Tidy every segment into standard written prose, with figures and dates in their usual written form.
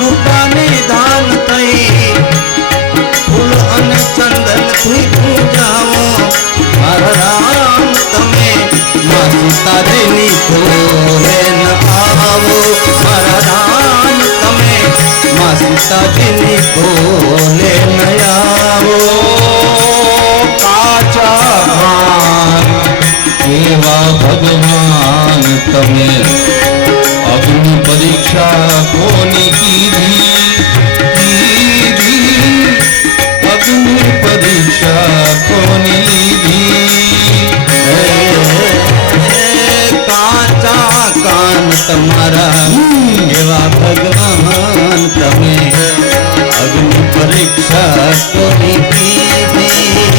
કૃપા નિધાન થઈ ફૂલ અને ચંદન થી પૂજાવો મારા રામ તમે માં સીતાજીની કોરે ન આવો મારા રામ તમે માં સીતાજીની કોરે ન આવો કાચા કેવા ભગવાન તમે અગ્નિ પરીક્ષા કોની કીધી અગ્નિ પરીક્ષા કોની લીધી કાચા કાન તમારા એવા ભગવાન તમે અગ્નિ પરીક્ષા કોની કીધી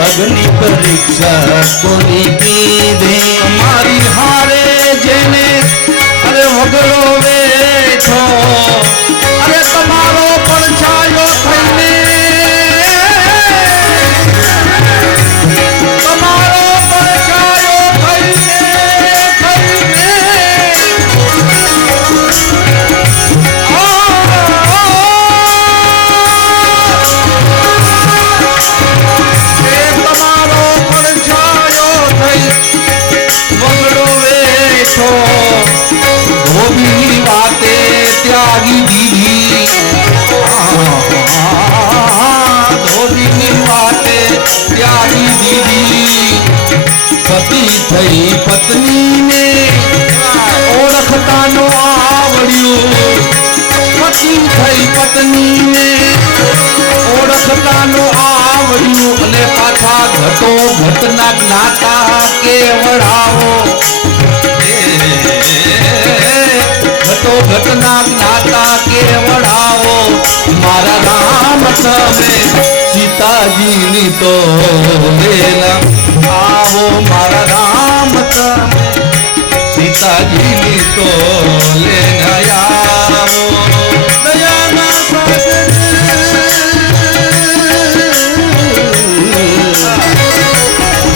અગ્નિ પરીક્ષા કોની કીધી મારી હારે જેને અરે વગડો વેઠો અરે તમારો પડછાયો થઈને તમારો પડછાયો થઈને ધોબીની વાતે ત્યાગી દીધી ધોબીની વાતે ત્યાગી દીધી પતિ થઈ પત્નીને ઓળખતા નો આવડ્યું પતિ થઈ પત્નીને ઓળખતા નો આવડ્યું અને પાછા ઘટો ઘટના જ્ઞાતા કેવડાવો ઘટો ઘટના જ્ઞાતા કેવડાવો મારા રામ તમે સીતાજીની તો લેલા આવો મારા રામ તમે સીતાજીની તો લેના આવો દયાના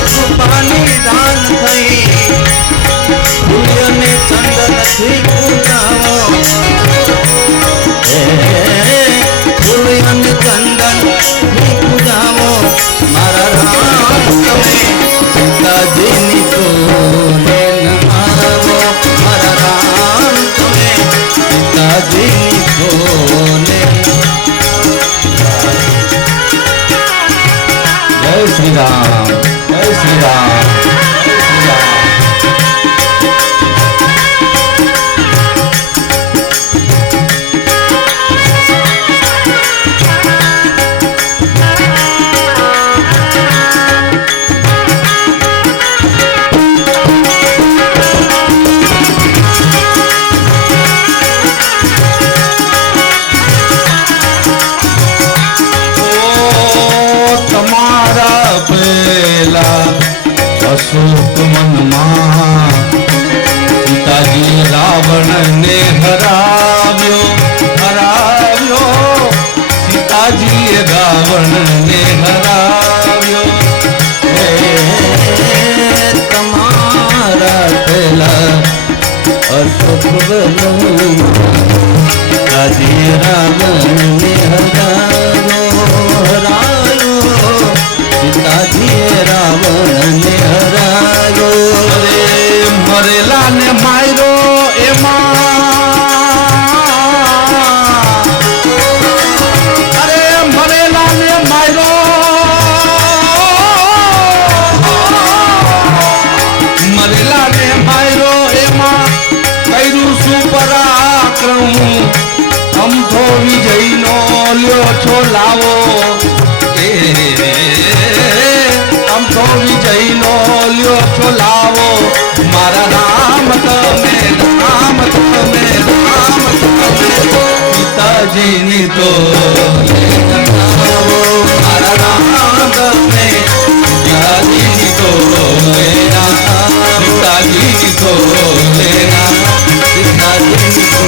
કૃપાની દાન થઈ સૂર્યને ચંદન થી પૂજાવો સૂર્યને ચંદન થી પૂજાવો મારા રામ તમે સીતાજીની કોરે ન આવો મારા રામ તમે સીતાજીની કોરે જય શ્રી રામ જય શ્રી રામ અશોક મનમાં સીતાજી રાવણને હરાવ્યો સીતાજીએ રાવણને હરાવ્યો તમારા પહેલા અશોક સીતાજી રાવણને હરાવ્યો સીતાજીએ રાવણને હરાવ્યો રે મરેલા ને માર્યો એમાં અરે મરેલા ને માર્યો એમાં કર્યું શું પરાક્રમ અમથો વિજયનો લ્યો છો લાવો અમથો વિજયનો લ્યો છો લાવો મારા રામ તમે સીતાજીની તો મારા રામ તમે સીતાજીની તો સીતાજીની તો સીતાજીની તો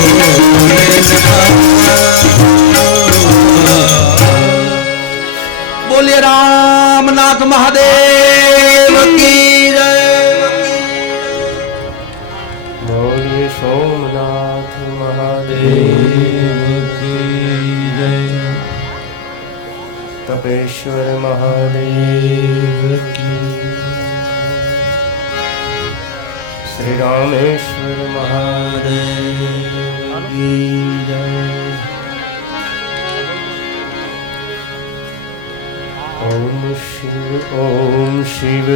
બોલે રામનાથ મહાદેવ કી જય. બોલે સોમનાથ नाथ महादेव की जय। तपेश्वर महादेव की। श्री रामेश्वर महादेव की जय। ओम शिव शिव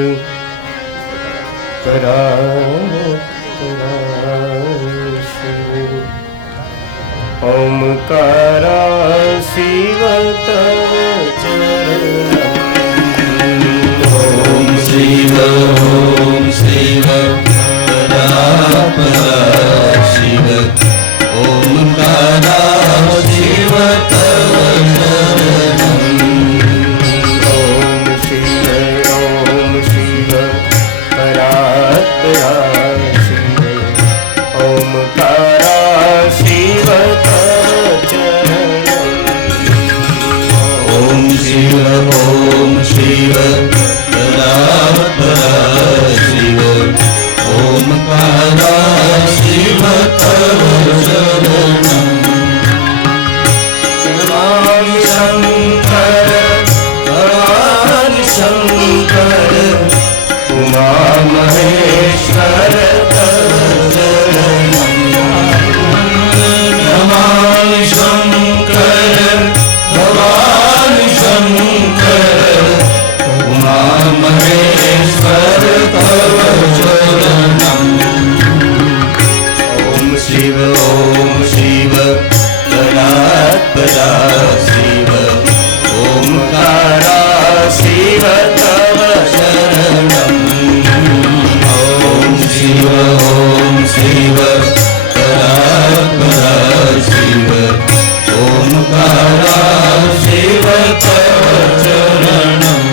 ओमकारा शिव तव चरणम्। ओम शिव परा शिव ओमकारा शिव तव शरणम्। ओम शिव परा शिव ओमकारा शिव तव चरणम्। ओम शिव परा शिव ओमकारा शिव तव शरणम्। नमामि शंकर भगवान शंकर उमा महेश्वर तव शरणम्। नमामि शंकर भगवान शंकर उमा महेश्वर तव शरणम्। ओम शिव परा शिव ओमकारा शिव तव शरणम्। ओम शिव परा शिव ओमकारा शिव तव शरणम्। शिव तव शरणम्।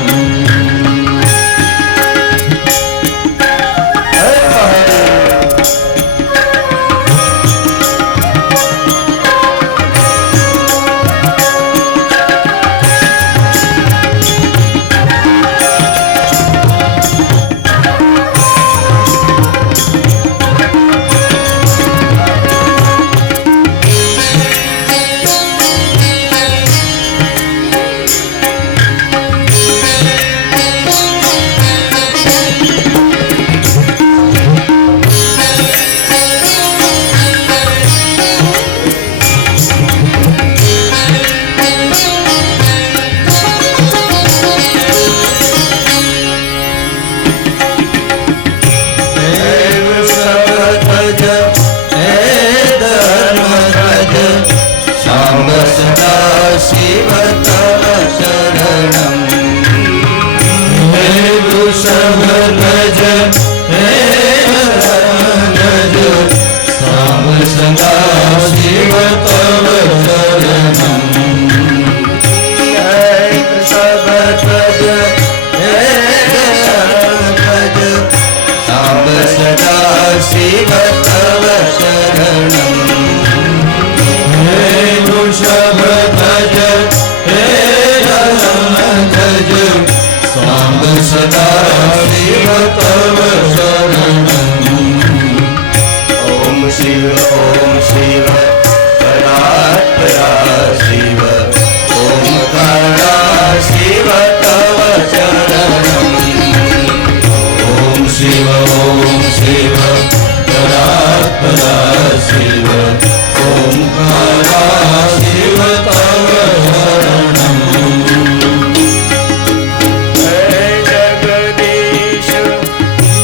हे वृषभध्वज हे धर्मध्वज साम सदा शिव तव शरणम्। हे वृषभध्वज हे धर्मध्वज साम सदा शिव तव शरणम्। हे वृषभध्वज हे धर्मध्वज साम सदा शिव तव शरणम्। ओम शिव परा शिव ओमकारा शिव तव शरणम्। ओम शिव परा शिव ओमकारा शिव तव शरणम्। हे जगदीश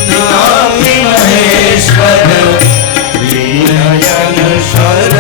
नमामि महेश्वर श्रीनयन शरण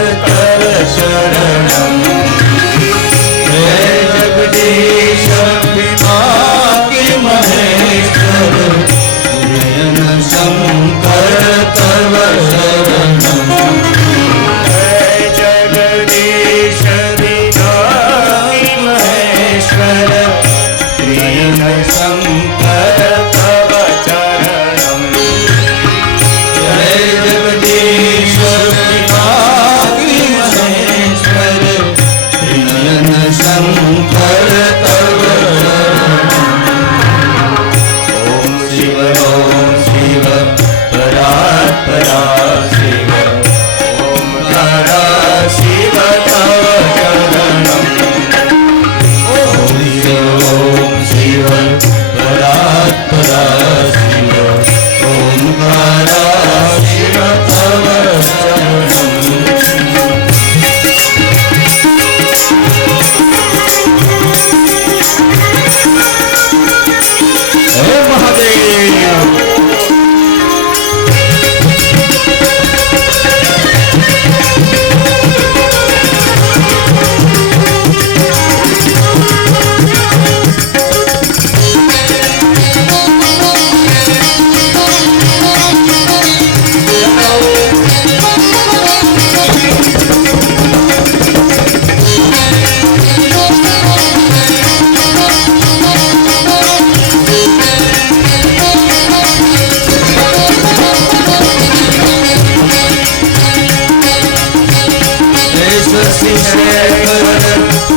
शशिशेखर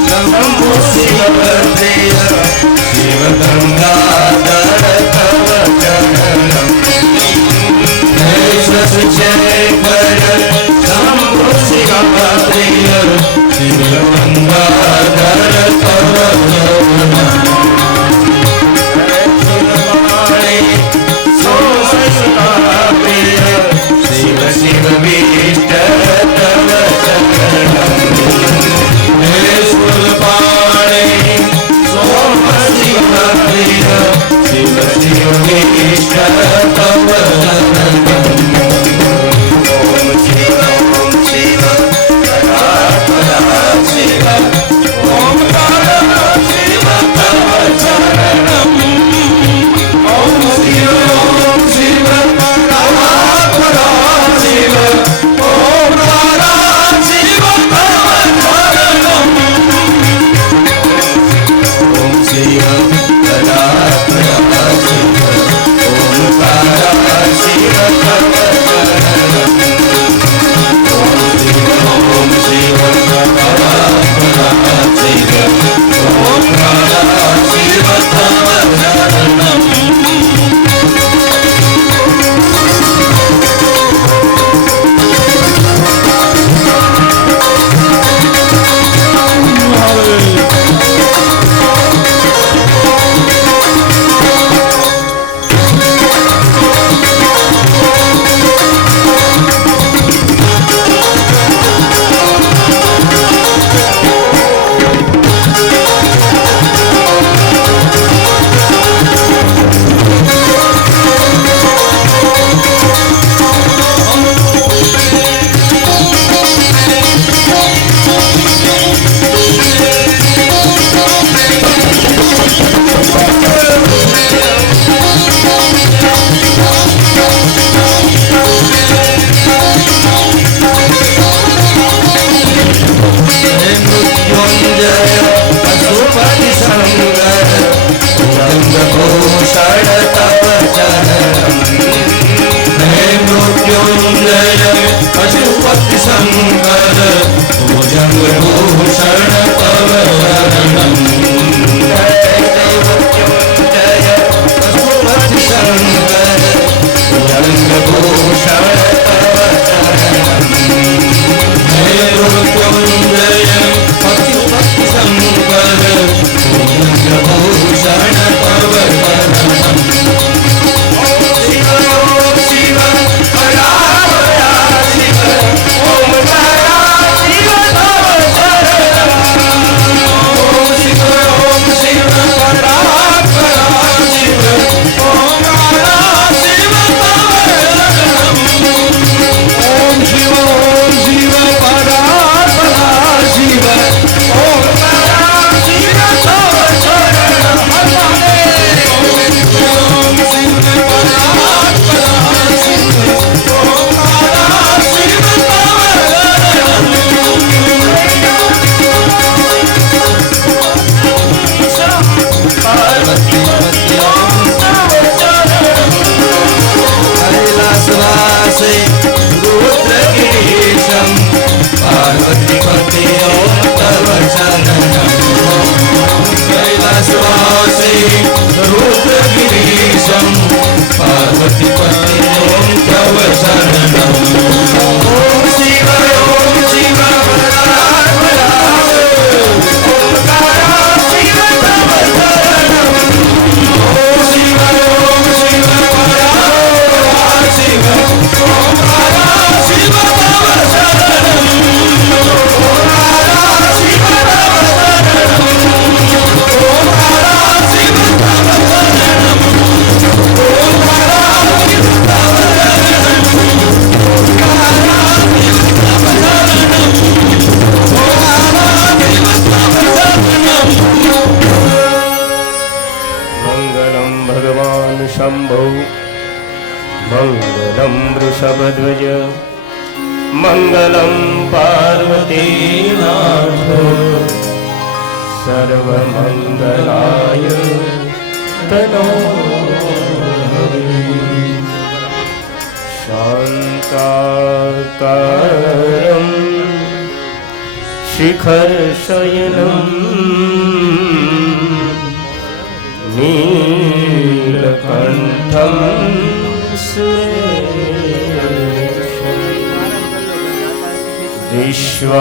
शंभु शिवप्रिय शिव गंगाधर तव चरणम् हे शशिशेखर शंभु शिवप्रिय शिव गंगाधर तव चरणम् शिव शिव विष्ट तव चरणम् हे सुरपाणे सोम शिव प्रिय शिव शिव विष्ट तव चरणम् ओम शिव परात्परा शिव ओंकार शिव तव चरणम् ओम शिव परात्परा शिव ओंकार शिव तव चरणम् ओम शिव परात्परा शिव ओंकार शिव तव चरणम् ओम शिव परात्परा शिव ओंकार शिव तव चरणम् मंगलम वृषभध्वज मंगलम पार्वतीनाथ सर्वमंगलाय तनो शांताकारं शिखर शयनम नीलकंठम सुरेशम विश्वाधारम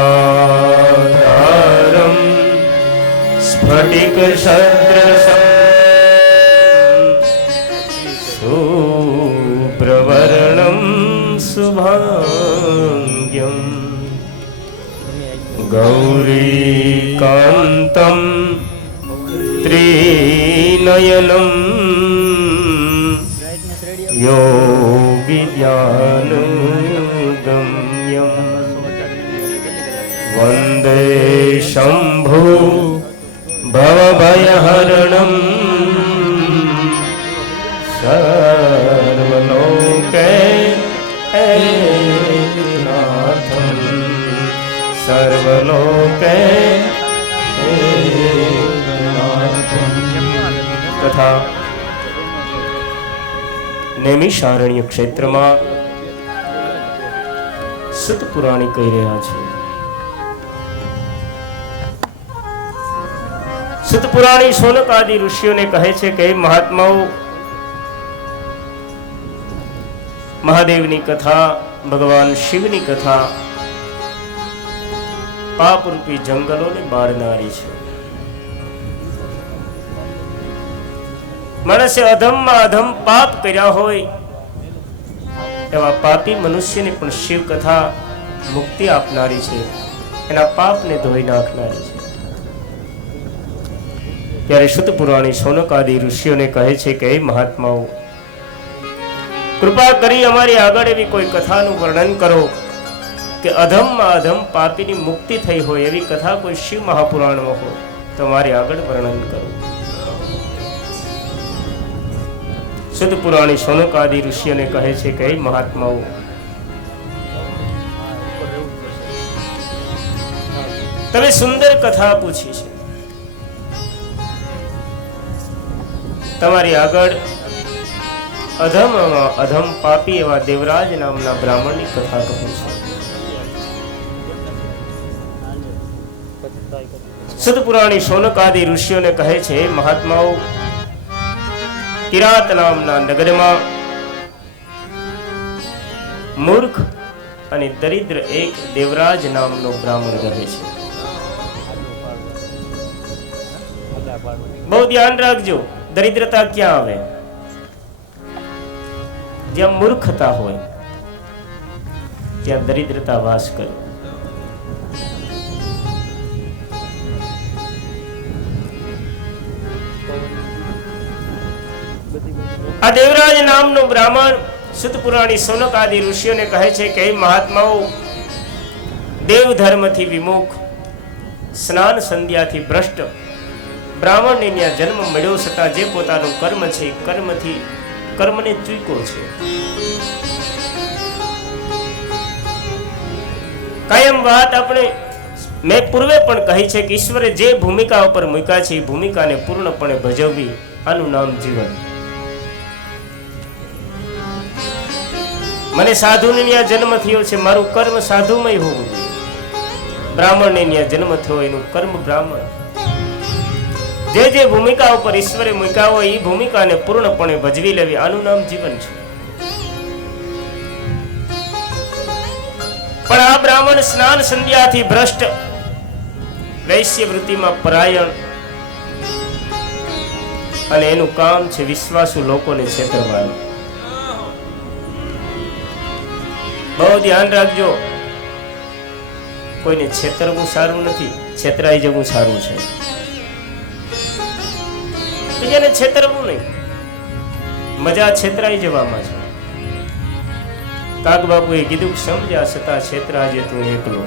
स्फटिक सदृशम शुभ्रवर्णम शुभांग्यम गौरीकान्तं त्रिनयनं योगिज्ञानगम्यं वन्दे शम्भो भवभयहरणं सर्वलोकैकनाथं सर्वलोके तथा નૈમિષારણ્ય ક્ષેત્રમાં સતપુરાણી કહી રહ્યા છે. સતપુરાણી શૌનક આદિ ઋષિઓને કહે છે કે હે મહાત્માઓ, મહાદેવની કથા, ભગવાન શિવની કથા પાપરૂપી જંગલોને બાળનારી છે. માણસે અધમમાં અધમ પાપ કર્યા હોય એવા પાપી મનુષ્યને પણ શિવ કથા મુક્તિ આપનારી છે, એના પાપને ધોઈ નાખનારી છે. ત્યારે શુદ્ધ પુરાણી શૌનક આદિ ઋષિઓને કહે છે કે હે મહાત્માઓ, કૃપા કરી અમારી આગળ એવી કોઈ કથાનું વર્ણન કરો કે અધમમાં અધમ પાપીની મુક્તિ થઈ હોય એવી કથા કોઈ શિવ મહાપુરાણમાં હોય તો મારી આગળ વર્ણન કરો. શુદ્ધ પુરાણી શૌનક આદિ ઋષિઓને કહે છે કે હે મહાત્માઓ, તમે સુંદર કથા પૂછી છે. તમારી આગળ અધમમાં અધમ પાપી એવા દેવરાજ નામના બ્રાહ્મણની કથા કહું છું. સદપુરાણી શૌનક આદિ ઋષિઓને કહે છે, મહાત્માઓ, કિરાત નામના નગરમાં મૂર્ખ અને દરિદ્ર એક દેવરાજ નામનો બ્રાહ્મણ રહે છે. બહુ ધ્યાન રાખજો, દરિદ્રતા ક્યાં આવે? જ્યાં મૂર્ખતા હોય ત્યાં દરિદ્રતા વાસ કરે. આ દેવરાજ નામનો બ્રાહ્મણ શુદ્ધ પુરાણી શૌનક આદિ ઋષિઓને કહે છે કે મહાત્માઓ, દેવ ધર્મથી વિમુખ, સ્નાન સંધ્યાથી ભ્રષ્ટ બ્રાહ્મણને ત્યાં જન્મ મળ્યો છતાં જે પોતાનું કર્મ છે કર્મને ચૂક્યો છે. કાયમ વાત આપણે મેં પૂર્વે પણ કહી છે કે ઈશ્વરે જે ભૂમિકા ઉપર મૂક્યા છે એ ભૂમિકાને પૂર્ણપણે ભજવવી, આનું નામ જીવન. મને સાધુને ત્યાં જન્મ થયો છે, મારું કર્મ સાધુમય હોવું. બ્રાહ્મણને ત્યાં જન્મ થયો, એનું કર્મ બ્રાહ્મણ. જે જે ભૂમિકા ઉપર ઈશ્વરે મૂક્યા હોય એ ભૂમિકાને પૂર્ણપણે ભજવી લેવી, આનું નામ જીવન છે. પણ આ બ્રાહ્મણ સ્નાન સંધ્યાથી ભ્રષ્ટ, વૈશ્ય વૃત્તિમાં પરાયણ, અને એનું કામ છે વિશ્વાસુ લોકોને છેતરવાનું. બહુ ધ્યાન રાખજો, કોઈને છેતરવું સારું નથી, છેતરાઈ જવું સારું છે. બીજાને છેતરવું નહીં, મજા છેતરાઈ જવામાં છે. કાગ બાપુએ કીધું, સમજ્યા છતાં છેતરાજે તું એકલો.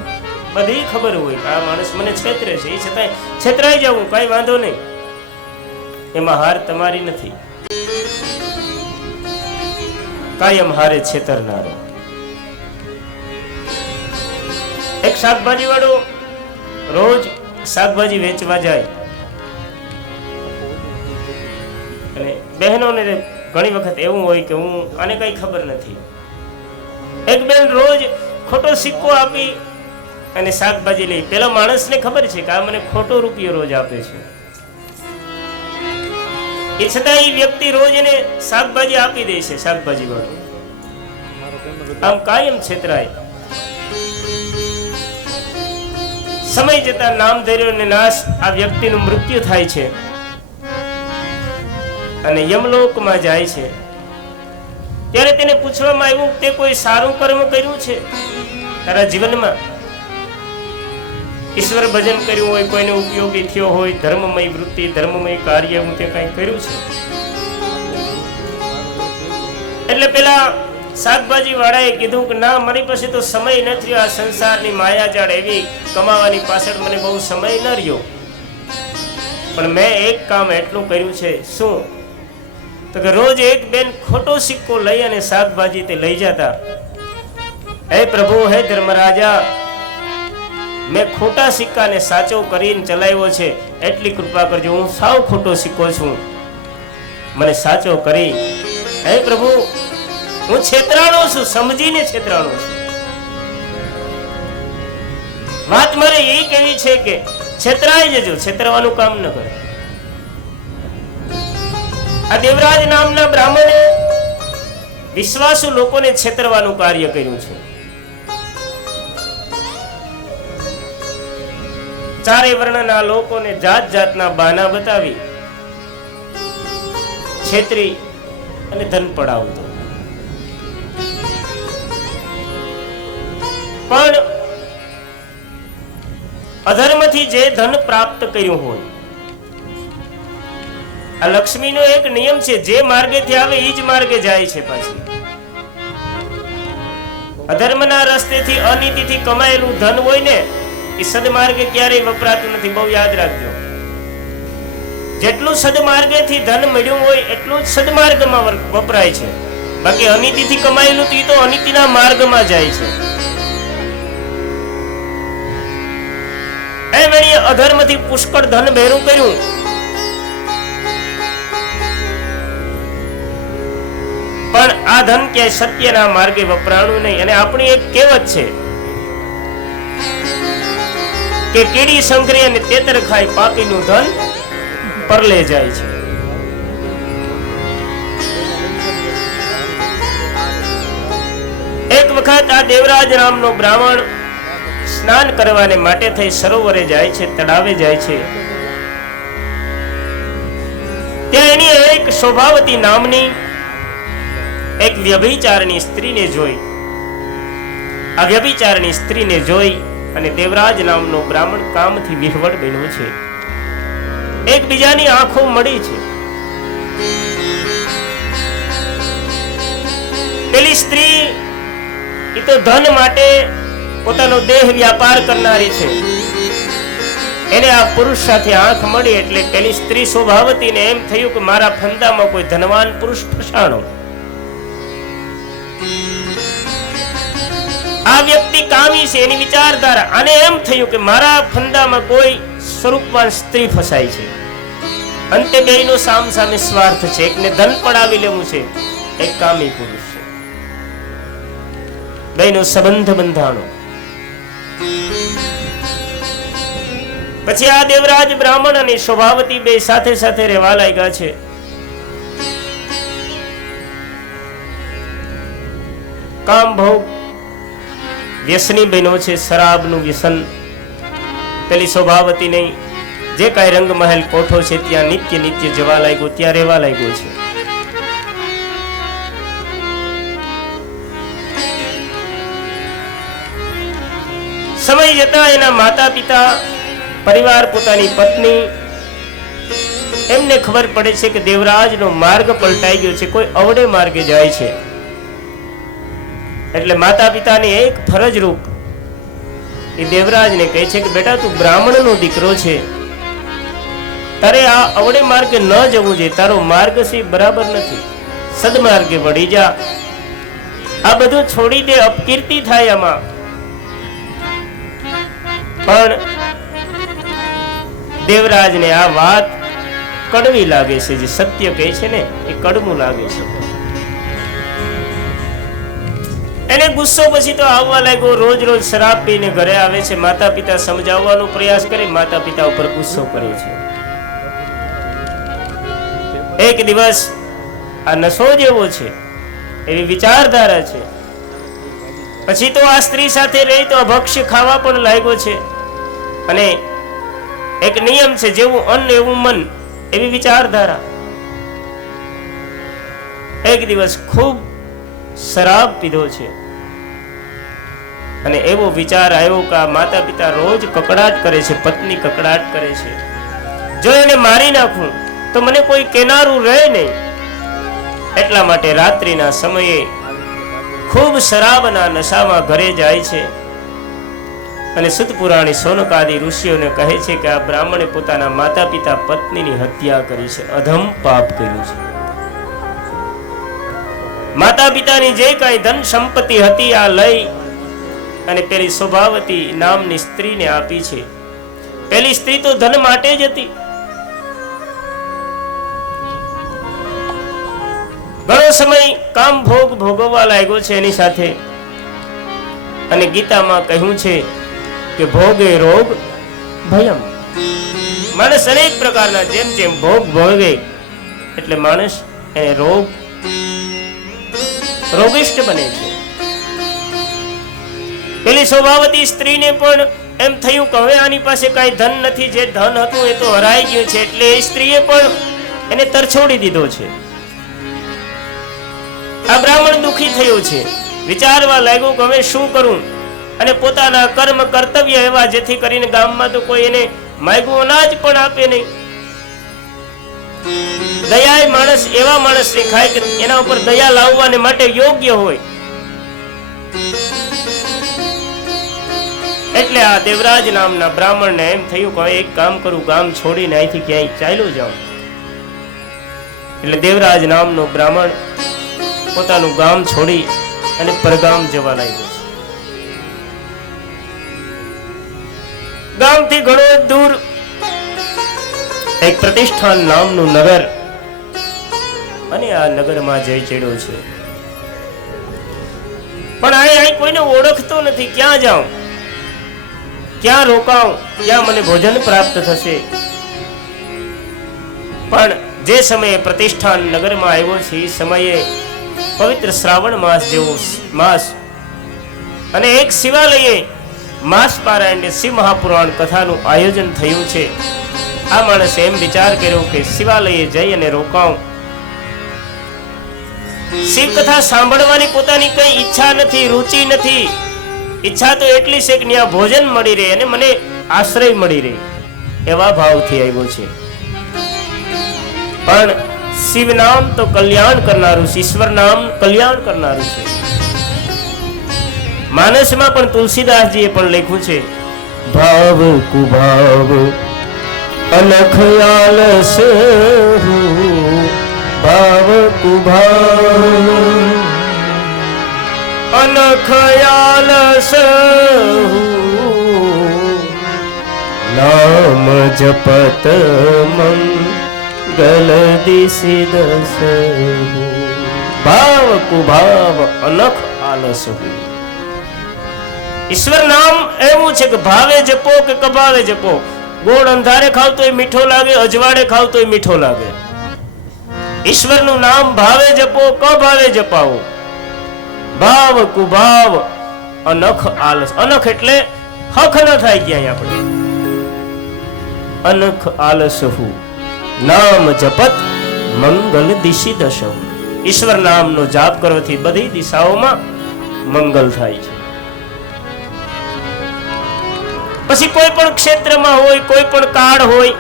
બધી ખબર હોય કે આ માણસ મને છેતરે છે, એ છતાંય છેતરાઈ જવું કઈ વાંધો નહીં, એમાં હાર તમારી નથી. કાયમ હારે છેતરનારો. એક શાકભાજી વાળો રોજ શાકભાજી વેચવા જાય, અને બહેનોને ઘણી વખત એવું હોય કે હું આને કઈ ખબર નથી. એક બેન રોજ ખોટો સિક્કો આપી અને શાકભાજી લઈ, પેલો માણસને ખબર છે કે આ મને ખોટો રૂપિયો રોજ આપે છે, એ છતાં એ વ્યક્તિ રોજ એને શાકભાજી આપી દે છે. શાકભાજી વાળો આમ કાયમ છેતરાય. સમય જતા નામધેર્યો ને નાશ, આ વ્યક્તિનું મૃત્યુ થાય છે અને યમલોકમાં જાય છે. ત્યારે તેને પૂછવામાં આવ્યું, તે કોઈ સારું કર્મ કર્યું છે તારા જીવનમાં? ઈશ્વર ભજન કર્યું હોય, કોઈને ઉપયોગી થયો હોય, ધર્મમય વૃત્તિ, ધર્મમય કાર્ય હું તે કંઈ કર્યું છે? એટલે પેલા શાકભાજી વાળાએ કીધું કે ના, મારી પાસે તો સમય નથી રહ્યો. આ સંસારની માયાજાળ એવી, કમાવાની પાછળ મને બહુ સમય ન રહ્યો, પણ મેં એક કામ એટલું કર્યું છે. શું? તો કે રોજ એક બેન ખોટો સિક્કો લઈ અને શાકભાજી તે લઈ જતા. હે પ્રભુ, હે ધર્મરાજા, મેં ખોટા સિક્કાને સાચો કરીને ચલાવ્યો છે, એટલી કૃપા કરજો. હું સાવ ખોટો સિક્કો છું, મને સાચો કરી. હે પ્રભુ, હું છેતરાણો છું, સમજીને છેતરાણો છું. વાત મારે એ કહેવી છે કે છેતરાઈ જજો, છેતરવાનું કામ ન કરો. આ દેવરાજ નામના બ્રાહ્મણે વિશ્વાસુ લોકોને છેતરવાનું કાર્ય કર્યું છે. ચારે વર્ણના લોકોને જાત જાતના બહાના બતાવી છેતરી અને ધન પડાવતો. પણ અધર્મથી જે ધન પ્રાપ્ત કર્યું હોય, આ લક્ષ્મીનો એક નિયમ છે, જે માર્ગેથી આવે એ જ માર્ગે જાય છે. પાછી અધર્મના રસ્તેથી, અનીતિથી કમાયેલું ધન હોય ને, એ સદમાર્ગે ક્યારેય વપરાતું નથી. બહુ યાદ રાખજો. જેટલું સદમાર્ગેથી ધન મળ્યું હોય એટલું જ સદમાર્ગમાં વપરાય છે. બાકી અનીતિથી કમાયેલું તો અનીતિના માર્ગમાં જાય છે. એમ એણે અધર્મથી પુષ્કળ ધન ભેરું કર્યું, પણ આ ધન ક્યાંય સત્યના માર્ગે વપરાણું નહીં. અને આપણી એક કહેવત છે કે કીડી સંઘરી અને તેતર ખાય, પાપીનું ધન પરલે જાય છે. એક વખત આ દેવરાજ નામનો બ્રાહ્મણ સ્નાન કરવાને માટે થઈ સરોવરે જાય છે, તળાવે જાય છે. ત્યાં એની એક શોભાવતી નામની એક વ્યભિચારની સ્ત્રીને જોઈ. આ વ્યભિચારની સ્ત્રીને જોઈ અને દેવરાજ નામનો બ્રાહ્મણ કામથી વિહવળ બન્યો છે. એકબીજાની આંખો મળી છે. પેલી સ્ત્રી એ તો ધન માટે પોતાનો દેહ વ્યાપાર કરનારી છે. એને આ પુરુષ સાથે આંખ મળી એટલે પેલી સ્ત્રી શોભાવતીને એમ થયું કે મારા ફંદામાં કોઈ ધનવાન પુરુષ ફસાણો. આ વ્યક્તિ કામી છે, એની વિચારધારા. આને એમ થયું કે મારા ફંદામાં કોઈ સ્વરૂપવાન સ્ત્રી ફસાય છે. અંતે બેયનો સામ સામે સ્વાર્થ છે. એકને ધન પડાવી લેવું છે, એક કામી પુરુષ છે. બેયનો સંબંધ બંધાણો. પછી આ દેવરાજ બ્રાહ્મણ અને શોભાવતી બે સાથે સાથે રહેવા લાગ્યા છે. કામ ભોગ વ્યસની બન્યો છે, શરાબનું વ્યસન. પેલી શોભાવતી નહીં, જે કાંઈ રંગ મહેલ કોઠો છે ત્યાં નિત્ય નિત્ય જવા લાગ્યો, ત્યાં રહેવા લાગ્યો છે. સમય જતા એના માતા પિતા, પરિવાર, પોતાની પત્ની, એમને ખબર પડે છે કે દેવરાજનો માર્ગ પલટાઈ ગયો છે, કોઈ અવડે માર્ગે જાય છે. એટલે માતા પિતાની એક ફરજ રૂપ એ દેવરાજને કહે છે કે બેટા, તું બ્રાહ્મણનો દીકરો છે, તારે આ અવડે માર્ગે ન જવું જોઈએ. તારો માર્ગ છે બરાબર નથી, સદમાર્ગે વળી જા. આ બધું છોડી દે, અપકીર્તિ થાય આમાં. પણ દેવરાજને આ વાત કડવી લાગે છે. જે સત્ય કહે છે ને એ કડવું લાગે છે. એને ગુસ્સો પછી તો આવવા લાગ્યો. રોજ રોજ શરાબ પીને ઘરે આવે છે. માતા પિતા સમજાવવાનો પ્રયાસ કરે, માતા પિતા ઉપર ગુસ્સો કરે છે. એક દિવસ આ નશો જેવો છે, એવી વિચારધારા છે. પછી તો આ સ્ત્રી સાથે રહી તો અભક્ષ્ય ખાવા પણ લાગ્યો છે. અને એક નિયમ છે, જેવું અન્ન એવું મન, એવી વિચારધારા. એક દિવસ ખૂબ શરાબ પીધો છે અને એવો વિચાર આવ્યો કે આ માતા પિતા રોજ કકડાટ કરે છે, પત્ની કકડાટ કરે છે, જો એને મારી નાખું તો મને કોઈ કેનારું રહે નહીં. એટલા માટે રાત્રિના સમયે ખૂબ શરાબના નશામાં ઘરે જાય છે અને સુત પુરાણી સોનકાદી ઋષિઓને કહે છે કે આ બ્રાહ્મણે પોતાના માતા પિતા પત્નીની હત્યા કરી છે, અધમ પાપ કર્યું છે. માતા પિતાની જે કઈ ધન સંપત્તિ હતી આ લઈ અને પેલી શોભાવતી નામની સ્ત્રીને આપી છે. પેલી સ્ત્રી તો ધન માટે જ હતી. ઘણો સમય કામ ભોગ ભોગવવા લાગ્યો છે એની સાથે. અને ગીતામાં કહ્યું છે કે ભોગે રોગ ભયમ. માણસ અનેક પ્રકારના જેમ જેમ ભોગ ભોગે એટલે માણસ એને રોગિષ્ઠ બને છે. પેલી શોભાવતી સ્ત્રીને પણ એમ થયું કે હવે આની પાસે કઈ ધન નથી, જે ધન હતું એ તો હરાઈ ગયું છે. એટલે એ સ્ત્રીએ પણ એને તરછોડી દીધો છે. આ બ્રાહ્મણ દુખી થયો છે, વિચારવા લાગ્યો કે હવે શું કરું. અને પોતાના કર્મ કર્તવ્ય એવા જેથી કરીને ગામમાં તો કોઈ એને માગ્યું અનાજ પણ આપે નહીં. દયા એ માણસ એવા માણસને ખાય કે એના ઉપર દયા લાવવાને માટે યોગ્ય હોય. એટલે આ દેવરાજ નામના બ્રાહ્મણને એમ થયું કે એક કામ કરું, ગામ છોડીને અહીંથી ક્યાંય ચાલ્યો જાઉં. એટલે દેવરાજ નામનો બ્રાહ્મણ પોતાનું ગામ છોડી અને પરગામ જવા લાગ્યો છે. ગામથી ઘણો દૂર એક પ્રતિષ્ઠાન નામનું નગર, અને આ નગરમાં જઈ ચડ્યો છે. પણ અહીં કોઈને ઓળખતો નથી. ક્યાં જાઉં, ક્યાં રોકાઉં, ક્યાં મને ભોજન પ્રાપ્ત થશે. પણ જે સમયે પ્રતિષ્ઠાન નગરમાં આવ્યો છે એ સમયે પવિત્ર શ્રાવણ માસ જેવો માસ, અને એક શિવાલયે માસ પારાયણ શિવ મહાપુરાણ કથાનું આયોજન થયું છે. આ માણસે એમ વિચાર કર્યો કે શિવાલયે જઈ અને રોકાઉં. શિવ કથા સાંભળવાની પોતાની કઈ ઈચ્છા નથી, રુચિ નથી. ઈચ્છા તો એટલી છે કે ત્યાં ભોજન મળી રહે અને મને આશ્રય મળી રહે, એવા ભાવથી આવ્યો છે. પણ શિવ નામ તો કલ્યાણ કરનારું છે, ઈશ્વર નામ કલ્યાણ કરનારું છે. માનસમાં પણ તુલસીદાસજીએ પણ લખ્યું છે, ભાવ કુભાવ અલખ આલસ ભાવ કુભાવ અલખ આલસ નામ જપત મંગલ દિશી દસ ભાવ કુભાવ અલખ આલસ. ઈશ્વર નામ એવું છે કે ભાવે જપો કે કભાવે જપો. ગોળ અંધારે ખાવ તોય મીઠો લાગે, અજવાળે ખાવ તોય મીઠો લાગે. ઈશ્વરનું નામ ભાવે જપો, કભાવે જપાવો. ભાવ કુભાવ અનખ આલસ. અનખ એટલે હખ ન થાય ક્યાંય આપણે. અનખ આલસ હું નામ જપત મંગલ દિશી દશમ. ઈશ્વર નામનો જાપ કરવાથી બધી દિશાઓમાં મંગલ થાય છે. પછી કોઈ પણ ક્ષેત્રમાં હોય, કોઈ પણ કાળ હોય,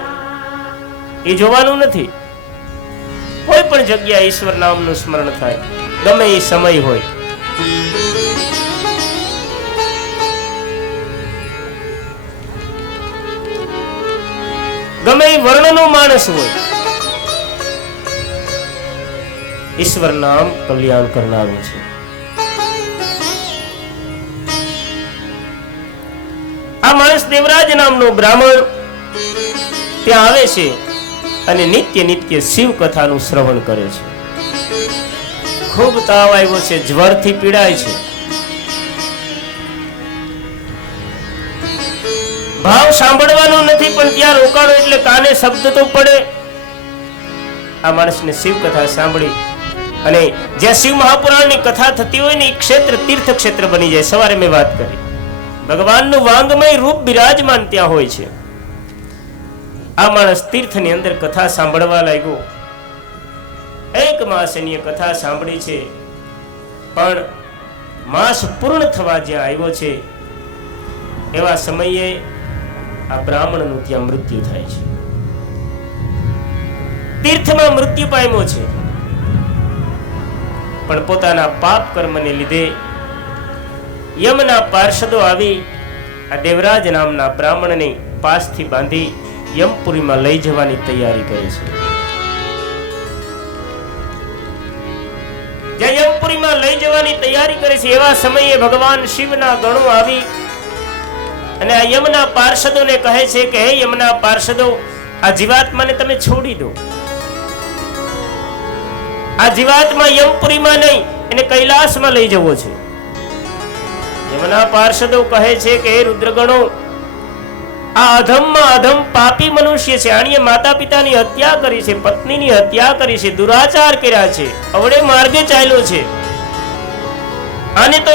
એ જોવાનું નથી. કોઈ પણ જગ્યાએ ઈશ્વર નામનું સ્મરણ થાય, ગમે એ સમય હોય. ગમે એ વર્ણનો માણસ હોય, ઈશ્વર નામ કલ્યાણ કરનારું છે. આ માણસ દેવરાજ નામનો બ્રાહ્મણ ત્યાં આવે છે અને નિત્ય નિત્ય શિવ કથાનું શ્રવણ કરે છે. ખૂબ તાવ આવ્યો છે, જ્વરથી પીડાય છે. ભાવ સાંભળવાનો નથી, પણ ત્યાં રોકાણો એટલે કાને શબ્દ તો પડે. આ માણસને શિવ કથા સાંભળી અને જ્યાં શિવ મહાપુરાણની કથા થતી હોય ને એ ક્ષેત્ર તીર્થ ક્ષેત્ર બની જાય. સવારે મેં વાત કરી, ભગવાનનું વાંગમય રૂપ બિરાજમાન ત્યાં હોય છે. આ માણસ તીર્થની અંદર કથા સાંભળવા લાગ્યો. 1 માસ એની કથા સાંભળી છે, પણ માસ પૂર્ણ થવા જ્યાં આવ્યો છે એવા સમયે આ બ્રાહ્મણનું ત્યાં મૃત્યુ થાય છે. તીર્થમાં મૃત્યુ પામ્યો છે, પણ પોતાના પાપ કર્મને લીધે યમના પાર્ષદો આવી આ દેવરાજ નામના બ્રાહ્મણને પાસથી બાંધી યમપુરીમાં લઈ જવાની તૈયારી કરે છે. જ્યાં યમપુરીમાં લઈ જવાની તૈયારી કરે છે એવા સમયે ભગવાન શિવના ગણો આવી અને આ યમના પાર્ષદોને કહે છે કે હે યમના પાર્ષદો, આ જીવાત્માને તમે છોડી દો. આ જીવાત્મા યમપુરીમાં નહીં, એને કૈલાસમાં લઈ જવો છે. યમના પાર્ષદો કહે છે કે હે રુદ્રગણો, આ અધમમાં અધમ પાપી મનુષ્ય છે. આણીએ માતા પિતાની હત્યા કરી છે, પત્નીની હત્યા કરી છે, દુરાચાર કર્યા છે, અવળે માર્ગે ચાલ્યો છે. આને તો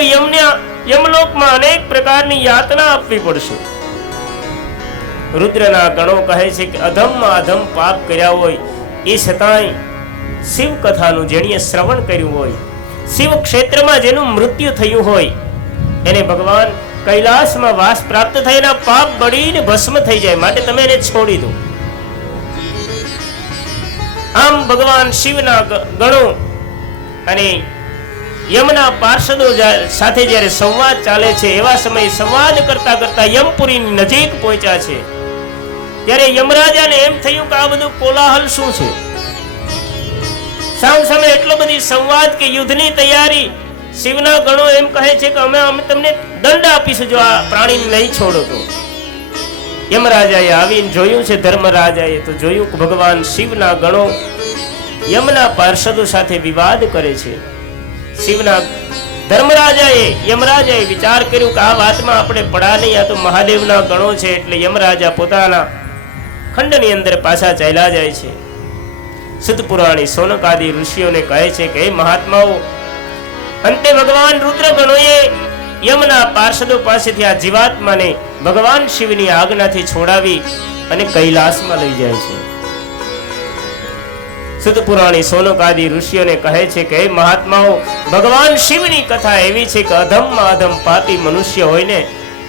યમલોકમાં અનેક પ્રકારની યાતના આપવી પડશે. રુદ્રના ગણો કહે છે કે અધમમાં અધમ પાપ કર્યા હોય એ છતાંય શિવ કથાનું જેણીએ શ્રવણ કર્યું હોય, શિવ ક્ષેત્રમાં જેનું મૃત્યુ થયું હોય, એને ભગવાન કૈલાસમાં વાસ પ્રાપ્ત થયેલા પાપ બળીને ભસ્મ થઈ જાય, માટે તમે એને છોડી દો. આમ ભગવાન શિવના ગણો અને યમના પાર્ષદો સાથે જ્યારે સંવાદ ચાલે છે એવા સમયે સંવાદ કરતા કરતા યમપુરીની નજીક પહોંચ્યા છે. ત્યારે યમરાજાને એમ થયું કે આ બધું કોલાહલ શું છે? સામ સામે એટલો બધી સંવાદ કે યુદ્ધની તૈયારી. શિવના ગણો એમ કહે છે કે અમે તમને દંડ આપીશું જો આ પ્રાણીને નહીં છોડો તો. યમરાજાએ આવીને જોયું છે, ધર્મરાજાએ તો જોયું કે ભગવાન શિવના ગણો યમના પાર્ષદો સાથે વિવાદ કરે છે. યમરાજાએ વિચાર કર્યું કે આ વાતમાં આપણે પડા નહીં, આ તો મહાદેવના ગણો છે. એટલે યમરાજા પોતાના ખંડની અંદર પાછા ચાલ્યા જાય છે. શુદ્ધ પુરાણી સોનક આદિ ઋષિઓને કહે છે કે હે મહાત્માઓ, અંતે ભગવાન રુદ્ર ગણોએ યમના પાર્ષદો પાસેથી આ જીવાત્માને ભગવાન શિવની આજ્ઞાથી છોડાવી અને કૈલાસમાં લઈ જાય છે. શુદ્ધ પુરાણી સોનક આદિ ઋષિઓને કહે છે કે હે મહાત્માઓ, ભગવાન શિવની કથા એવી છે કે અધમમાં અધમ પાપી મનુષ્ય હોય ને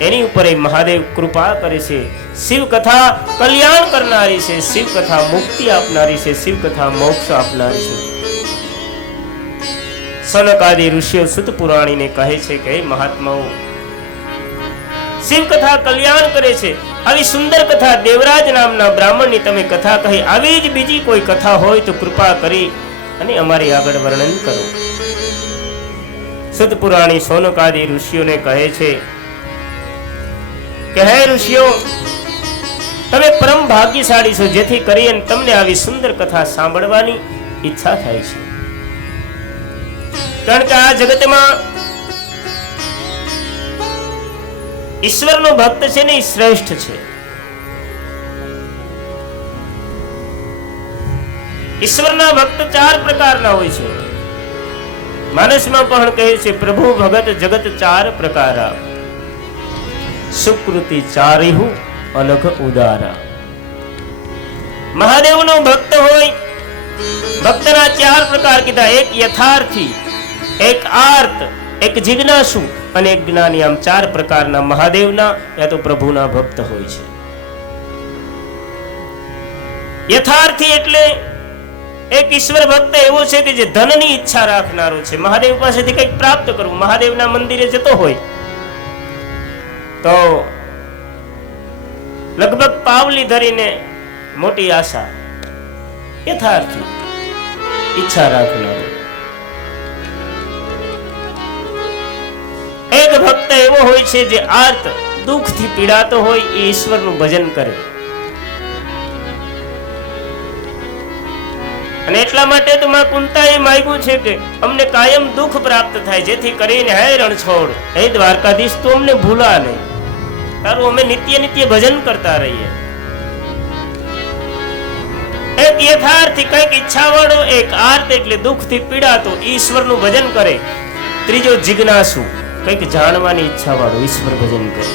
એની ઉપર એ મહાદેવ કૃપા કરે છે. શિવ કથા કલ્યાણ કરનારી છે, શિવ કથા મુક્તિ આપનારી છે, શિવ કથા મોક્ષ આપનારી છે. સોનક આદિ ઋષિઓ શુદ્ધ પુરાણીને કહે છે કે હે મહાત્માઓ, શિવ કથા કલ્યાણ કરે છે. આવી સુંદર કથા દેવરાજ નામના બ્રાહ્મણની તમે કથા કહી, આવી જ બીજી કોઈ કથા હોય તો કૃપા કરી અને અમારી આગળ વર્ણન કરો. શુદ્ધ પુરાણી સોનક આદિ ઋષિઓને કહે છે કે હે ઋષિઓ, તમે પરમ ભાગ્યશાળી છો, જેથી કરીને તમને આવી સુંદર કથા સાંભળવાની ઈચ્છા થાય છે. કારણ કે આ જગતમાં ઈશ્વરનો ભક્ત છે ને એ શ્રેષ્ઠ છે. ઈશ્વરના ભક્ત 4 પ્રકારના હોય છે. માનસમાં પણ કહે છે પ્રભુ ભગત જગત 4 પ્રકારા, સુકૃતિ ચારિહુ અનઘ ઉદારા. મહાદેવનો ભક્ત હોય, ભક્તના 4 પ્રકાર કીધા. એક યથાર્થી, એક આર્ત, એક જિજ્ઞાસુ અને એક જ્ઞાની. આમ 4 પ્રકારના મહાદેવના યા તો પ્રભુના ભક્ત હોય છે. યથાર્થી એટલે એક ઈશ્વર ભક્ત એવો છે કે જે ધનની ઈચ્છા રાખનારો છે, મહાદેવ પાસેથી કંઈક પ્રાપ્ત કરવું. મહાદેવના મંદિરે જતો હોય તો લગભગ પાવલી ધરીને મોટી આશા. યથાર્થી ઈચ્છા રાખનારો. એક ભક્ત એવો હોય છે જે આર્ત, દુઃખથી પીડાતો હોય, એ ઈશ્વરનું ભજન કરે. અને એટલા માટે તો માં કુંતાએ માંગ્યું છે કે અમને કાયમ દુઃખ પ્રાપ્ત થાય, જેથી કરીને હે રણછોડ, હે દ્વારકાધીશ, તું અમને ભૂલા નહીં. તારું અમે નિત્ય નિત્ય ભજન કરતા રહીએ. એક યથાર્થી કઈક ઈચ્છા વાળો, એક આર્ત એટલે દુઃખથી પીડાતો ઈશ્વરનું ભજન કરે. ત્રીજો જિજ્ઞાસુ, કઈક જાણવાની ઈચ્છા વાળો ઈશ્વર ભજન કરે.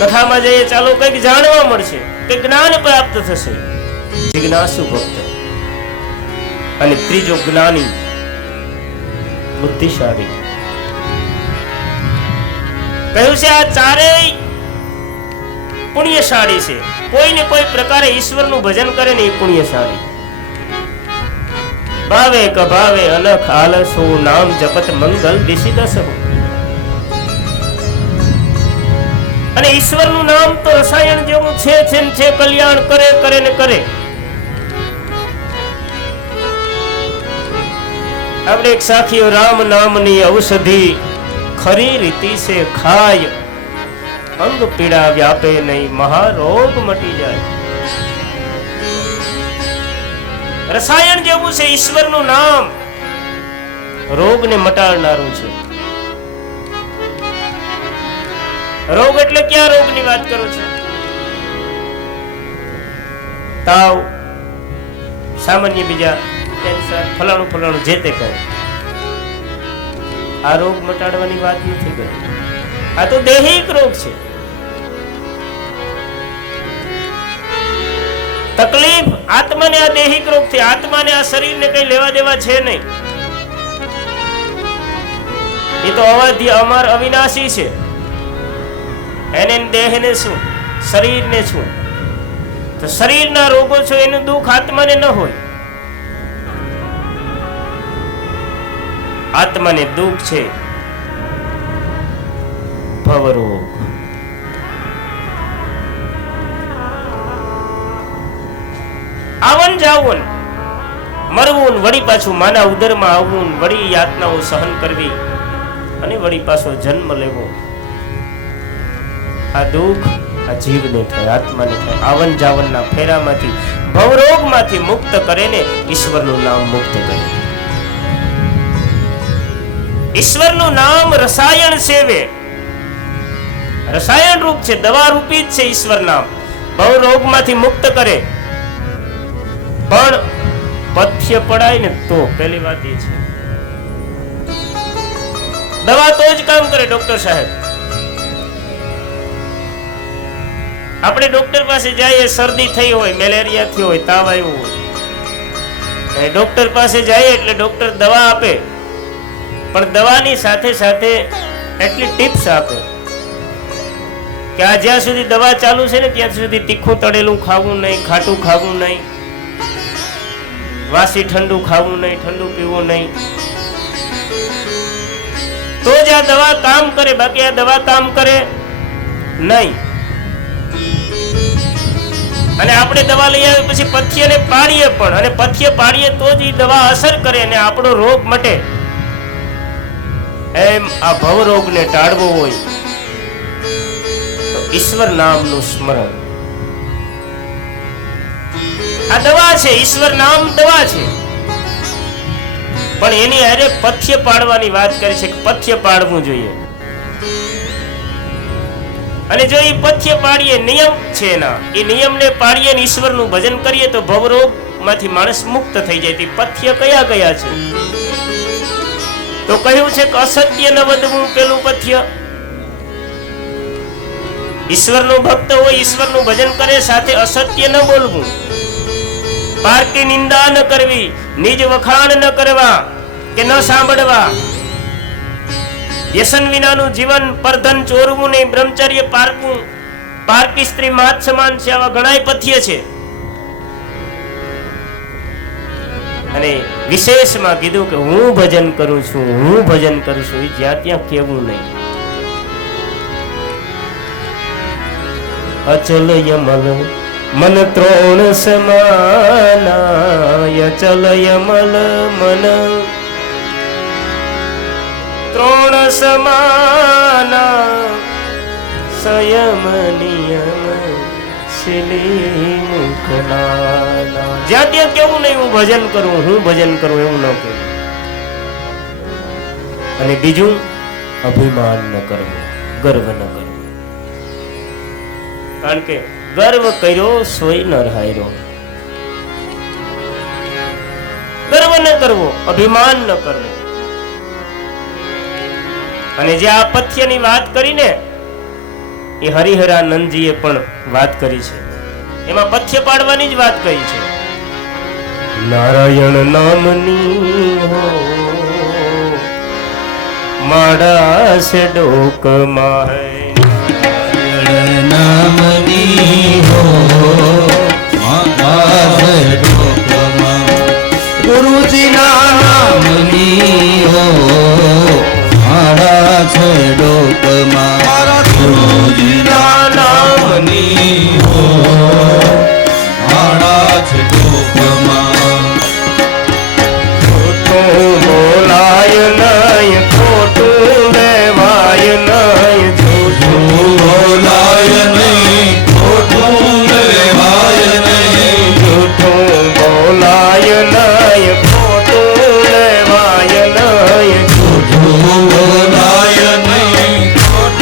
કથામાં જઈએ, ચાલો કઈક જાણવા મળશે, કઈક જ્ઞાન પ્રાપ્ત થશે, જિજ્ઞાસુ ભક્ત. અને ત્રીજો જ્ઞાની, બુદ્ધિશાળી. કહ્યું છે આ ચારેય પુણ્યશાળી છે. કોઈ ને કોઈ પ્રકારે ઈશ્વરનું ભજન કરે ને એ પુણ્યશાળી. ભાવે કભાવે અનખ આલસો નામ જપત મંગલ દિશિદસ. અને ઈશ્વરનું નામ તો રસાયણ જેવું છે છે, કલ્યાણ કરે કરે ને કરે. આપણે એક સાખીઓ રામ નામની ઔષધિ ખરી રીતિ સે ખાય, અંગ પીડા વ્યાપે નહીં, મહારોગ મટી જાય. રસાયણ જેવું છે ઈશ્વરનું નામ, રોગને મટાડનારું છે. રોગ એટલે ક્યાં રોગની વાત કરો છો? તાવ, સામાન્ય બીજા કેન્સર, ફલાણું ફલાણું જે તે કહે. આ રોગ મટાડવાની વાત નથી કરી. આ તો દૈહિક રોગ છે. તકલીફ આત્માને આ દૈહિક રોગ થી, આત્માને આ શરીરને કઈ લેવા દેવા છે નહીં. એ તો અમર અવિનાશી છે. એને દેહને શું, શરીરને શું? તો શરીરના રોગો છો એનું દુઃખ આત્માને ન હોય. આત્માને દુઃખ છે ભવરોગ. આવન જાવન, મરવું, વળી પાછું માના ઉદરમાં આવવું, વળી યાતનાઓ સહન કરવી અને વળી પાછો જન્મ લેવો. આ દુઃખ આ જીવને થાય, આત્માને થાય. આવન જાવનના ફેરામાંથી, ભવરોગમાંથી મુક્ત કરે ને ઈશ્વરનું નામ મુક્ત કરે. ઈશ્વરનું નામ રસાયણ સેવે, રસાયણ રૂપ છે, દવા રૂપી જ છે ઈશ્વર નામ. ભવરોગમાંથી મુક્ત કરે. પણ પથ્ય પડાય ને તો પહેલી વાત એ છે, દવા તો જ કામ કરે. ડોક્ટર સાહેબ, આપણે ડોક્ટર પાસે જઈએ, શરદી થઈ હોય, મેલેરિયા થયો હોય, તાવ આવ્યો હોય, ડોક્ટર પાસે જઈએ એટલે ડોક્ટર દવા આપે. પણ દવાની સાથે સાથે એટલી ટિપ્સ આપે કે આ જ્યાં સુધી દવા ચાલુ છે ને ત્યાં સુધી તીખું તળેલું ખાવું નહીં, ખાટું ખાવું નહીં, વાસી ઠંડુ ખાવું નહીં, ઠંડુ પીવું નહીં. તો જ આ દવા કામ કરે, બાકી આ દવા કામ કરે નહીં. અને આપણે દવા લઈ આવી પછી પથ્યને પાડીએ પણ, અને પથ્ય પાડીએ તો જ એ દવા અસર કરે અને આપણો રોગ મટે. એમ આ ભવરોગને ટાળવો હોય તો ઈશ્વર નામનું સ્મરણ. આ દવા છે, ઈશ્વર નામ દવા છે. પણ એની હારે પથ્ય પાડવાની વાત કરી છે કે પથ્ય પાડવું જોઈએ. અને જો એ પથ્ય પાડીએ, નિયમ છે એના, એ નિયમને પાડીએ ને ઈશ્વરનું ભજન કરીએ તો ભવરોગ માંથી માણસ મુક્ત થઈ જાય. પથ્ય કયા કયા છે? તો કહ્યું છે કે અસત્ય ન વધવું પેલું પથ્ય. ઈશ્વરનો ભક્ત હોય, ઈશ્વરનું ભજન કરે, સાથે અસત્ય ન બોલવું, પારકી નિંદા ન કરવી, નિજ વખાણ ન કરવા કે ન સાંભળવા, વ્યસન વિનાનું જીવન, પરધન ચોરવું નહીં, બ્રહ્મચર્ય પારકવું, પારકી સ્ત્રી માત સમાન છે. આવા ઘણાય પથ્ય છે. અને વિશેષમાં કીધું કે હું ભજન કરું છું, હું ભજન કરું છું, એ જ્યાં ત્યાં કેવું નહીં. અચલ યમલ મન ત્રોણ સમાનાય, અચલ યમલ મન ત્રોણ સમાના, સંયમ નિયમ શીલી મુખના. જ્યાં ત્યાં કેવું નહીં હું ભજન કરું, હું ભજન કરું, એવું ન કહેવું. અને બીજું અભિમાન ન કરવું, ગર્વ ન કરવો. કારણ કે ગર્વ કર્યો સોય ન રહાયરો. ગર્વ ન કરવો, અભિમાન ન કરવું. અને જે આ પથ્યની વાત કરીને એ હરિહરાનંદજીએ પણ વાત કરી છે. એમાં પથ્ય પાડવાની જ વાત કરી છે. નારાયણ નામની હો માડા સે ડોકમાં નામની હો મારા ડોકમાં, ગુરુજીના નામની હો મારા છે ડોકમાં, ગુરુજીના નામની હો મારા છે ડોકમાં. ખોટું બોલાય નહીં, ખોટું લેવાય નહીં, જૂઠું બોલાય નહીં, ખોટું લેવાય નહીં, જૂઠું બોલાય નહીં, ખોટું લેવાય નહીં, જૂઠું બોલાય નહીં, ખોટું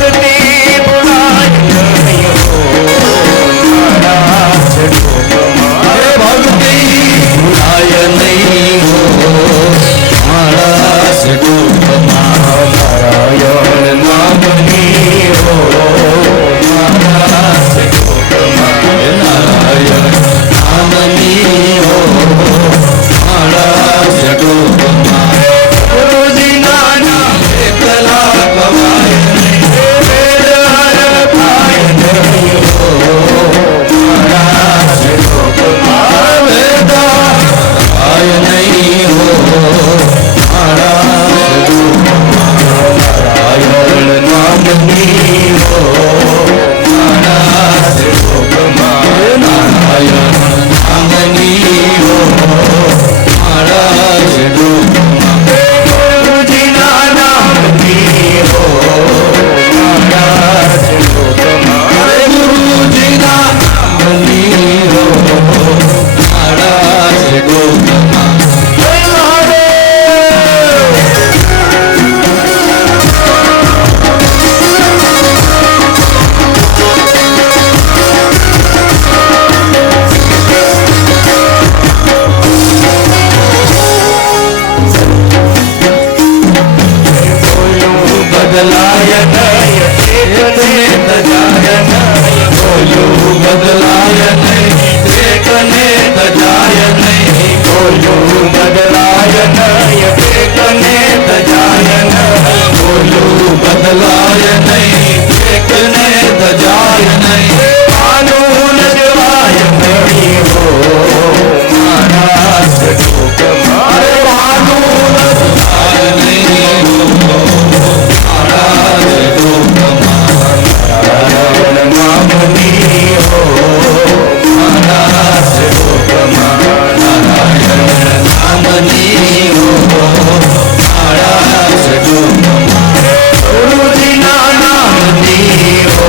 ભક્તિ ભૂલાય નહીં હો મારા સ્વરૂપમાં. ભક્તિ ભૂલાય નહીં હો મારા સ્વરૂપમાં. નારાયણ નામની હો મારા સ્વરૂપમાં. નારાયણ નામની હો મારા સ્વરૂપમાં. ગુરુજીના નામ એકલા કવાય વેદ હરખાય નહીં હો મારા સ્વરૂપમાં. વેદા આય નહીં હો મારા સ્વરૂપમાં. નારાયણ નામની હો મારા સ્વરૂપમાં. નારાયણ નામની હો મારા સ્વરૂપમાં. ગુરુજીના નામની હો મારા સ્વરૂપમાં. ગુરુજીના નામની હો મારા સ્વરૂપમાં. જય મહાદેવ. બદલાય નહીં એકને તજાય નહીં. બોલ્યું બદલાય નહીં એકને તજાય નહીં. બોલું બદલાય નહીં એકને તજાય નહીં. બોલ્યું બદલાય નહીં એકને તજાય નહીં. માનું નજવાય નહીં હો મારા સ્વરૂપમાં. અરે વાનું બદલાય નહીં હો મારા સ્વરૂપમાં. નારાયણ નામની હો મારા સ્વરૂપમાં. નારાયણ નામની હો મારા સ્વરૂપમાં. ગુરુજીના નામની હો.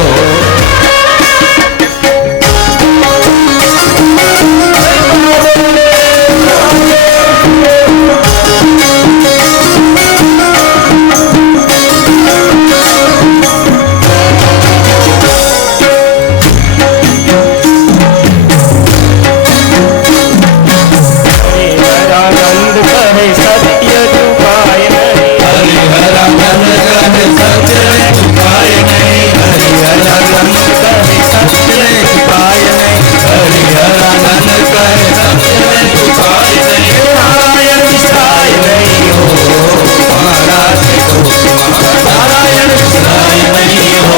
હરિહરાનંદ કહે સત્ય છુપાય નહીં. હરિહરાનંદ કહે સત્યને છુપાય નહીં. હરિહરાનંદ કહે સત્યને છુપાય નહીં. હરિહરાનંદ કહે સત્યને છુપાય નહીં. નારાયણ વિસરાય નહીં હો મારા સ્વરૂપમાં. નારાયણ વિસરાય નહીં હો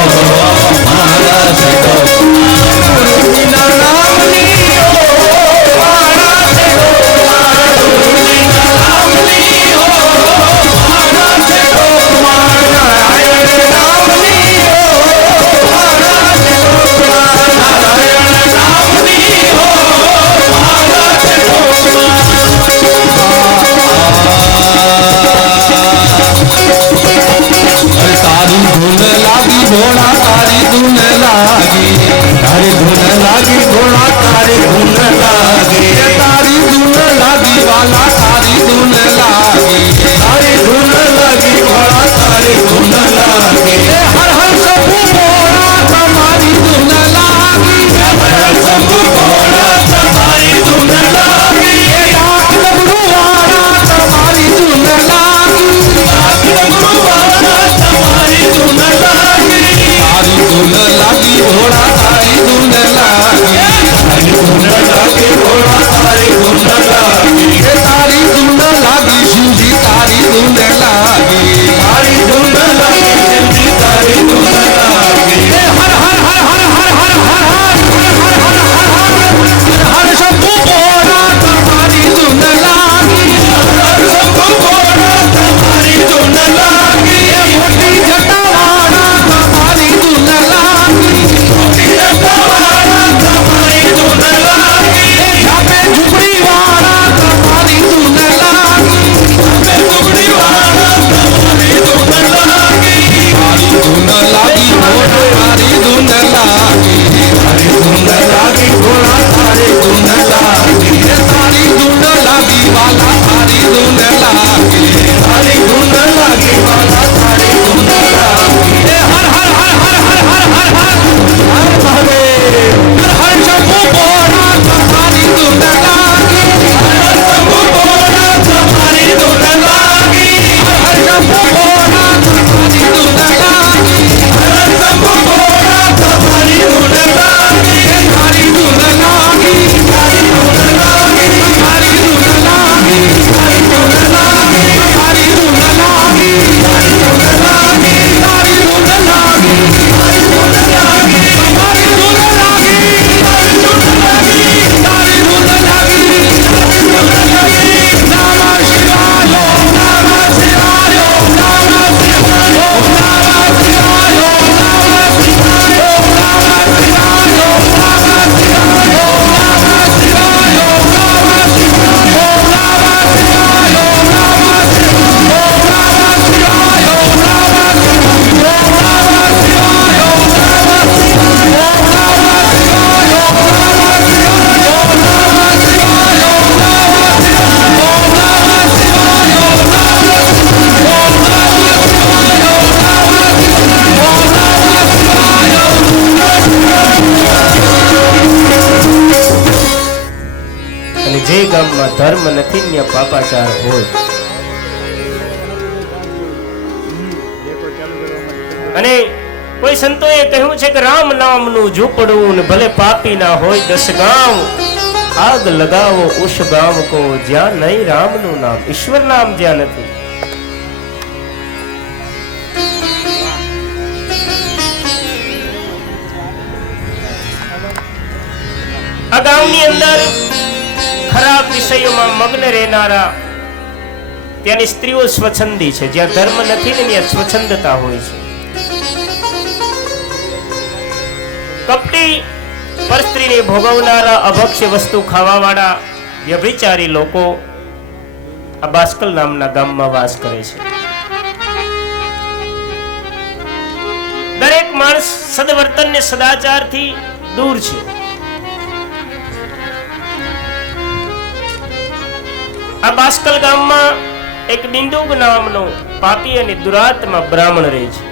મારા સ્વરૂપમાં. ગુરુજીના નામની હો મારા સ્વરૂપમાં. ગુરુજીના નામની હો મારા સ્વરૂપમાં. નારાયણ નામની હો મારા સ્વરૂપમાં. નારાયણ નામની હો મારા સ્વરૂપમાં. અરે તારી ધૂન લાગી ભોળા તારી ધૂન લાગી. તારી ધૂન લાગી ભોળા તારી ધૂન લાગી. તારી ધૂન લાગી વાલા તારી ધૂન લાગી. તારી ધૂન લાગી ભોળા તારી ધૂન લાગી. હર હર શંભુ ભોળા તમારી ધૂન લાગી. હર હર શંભુ ભોળા તમારી ધૂન લાગી. ડાક ડમરૂ વાળા તમારી ધૂન લાગી. ડાક ડમરૂ વાળા તમારી ધૂન લાગી. તારી ધૂન લાગી જે ગામમાં ધર્મ નથી ત્યાં પાપાચાર હોય. અને કોઈ સંતોએ કહ્યું છે કે રામ નામનું ઝૂંપડું ને ભલે પાપી ના હોય 10 ગામ, આગ લગાવો ઉસ ગામ કો જ્યાં નહીં રામનું નામ. ઈશ્વર નામ જ્યાં નથી. આ ગામની અંદર ખરાબ વિષયોમાં મગ્ન રહેનારા ત્યાંની સ્ત્રીઓ સ્વચ્છંદી છે. જ્યાં ધર્મ નથી ને ત્યાં સ્વચ્છંદતા હોય છે. કપટી પરસ્ત્રીને ભોગવનારા, અભક્ષ્ય વસ્તુ ખાવાવાળા વ્યભિચારી લોકો આ બાસ્કલ નામના ગામમાં વાસ કરે છે. દરેક માણસ સદવર્તન ને સદાચારથી દૂર છે. આ બાસ્કલ ગામમાં એક બિંદુક નામનો પાપી અને દુરાત્મા બ્રાહ્મણ રહે છે.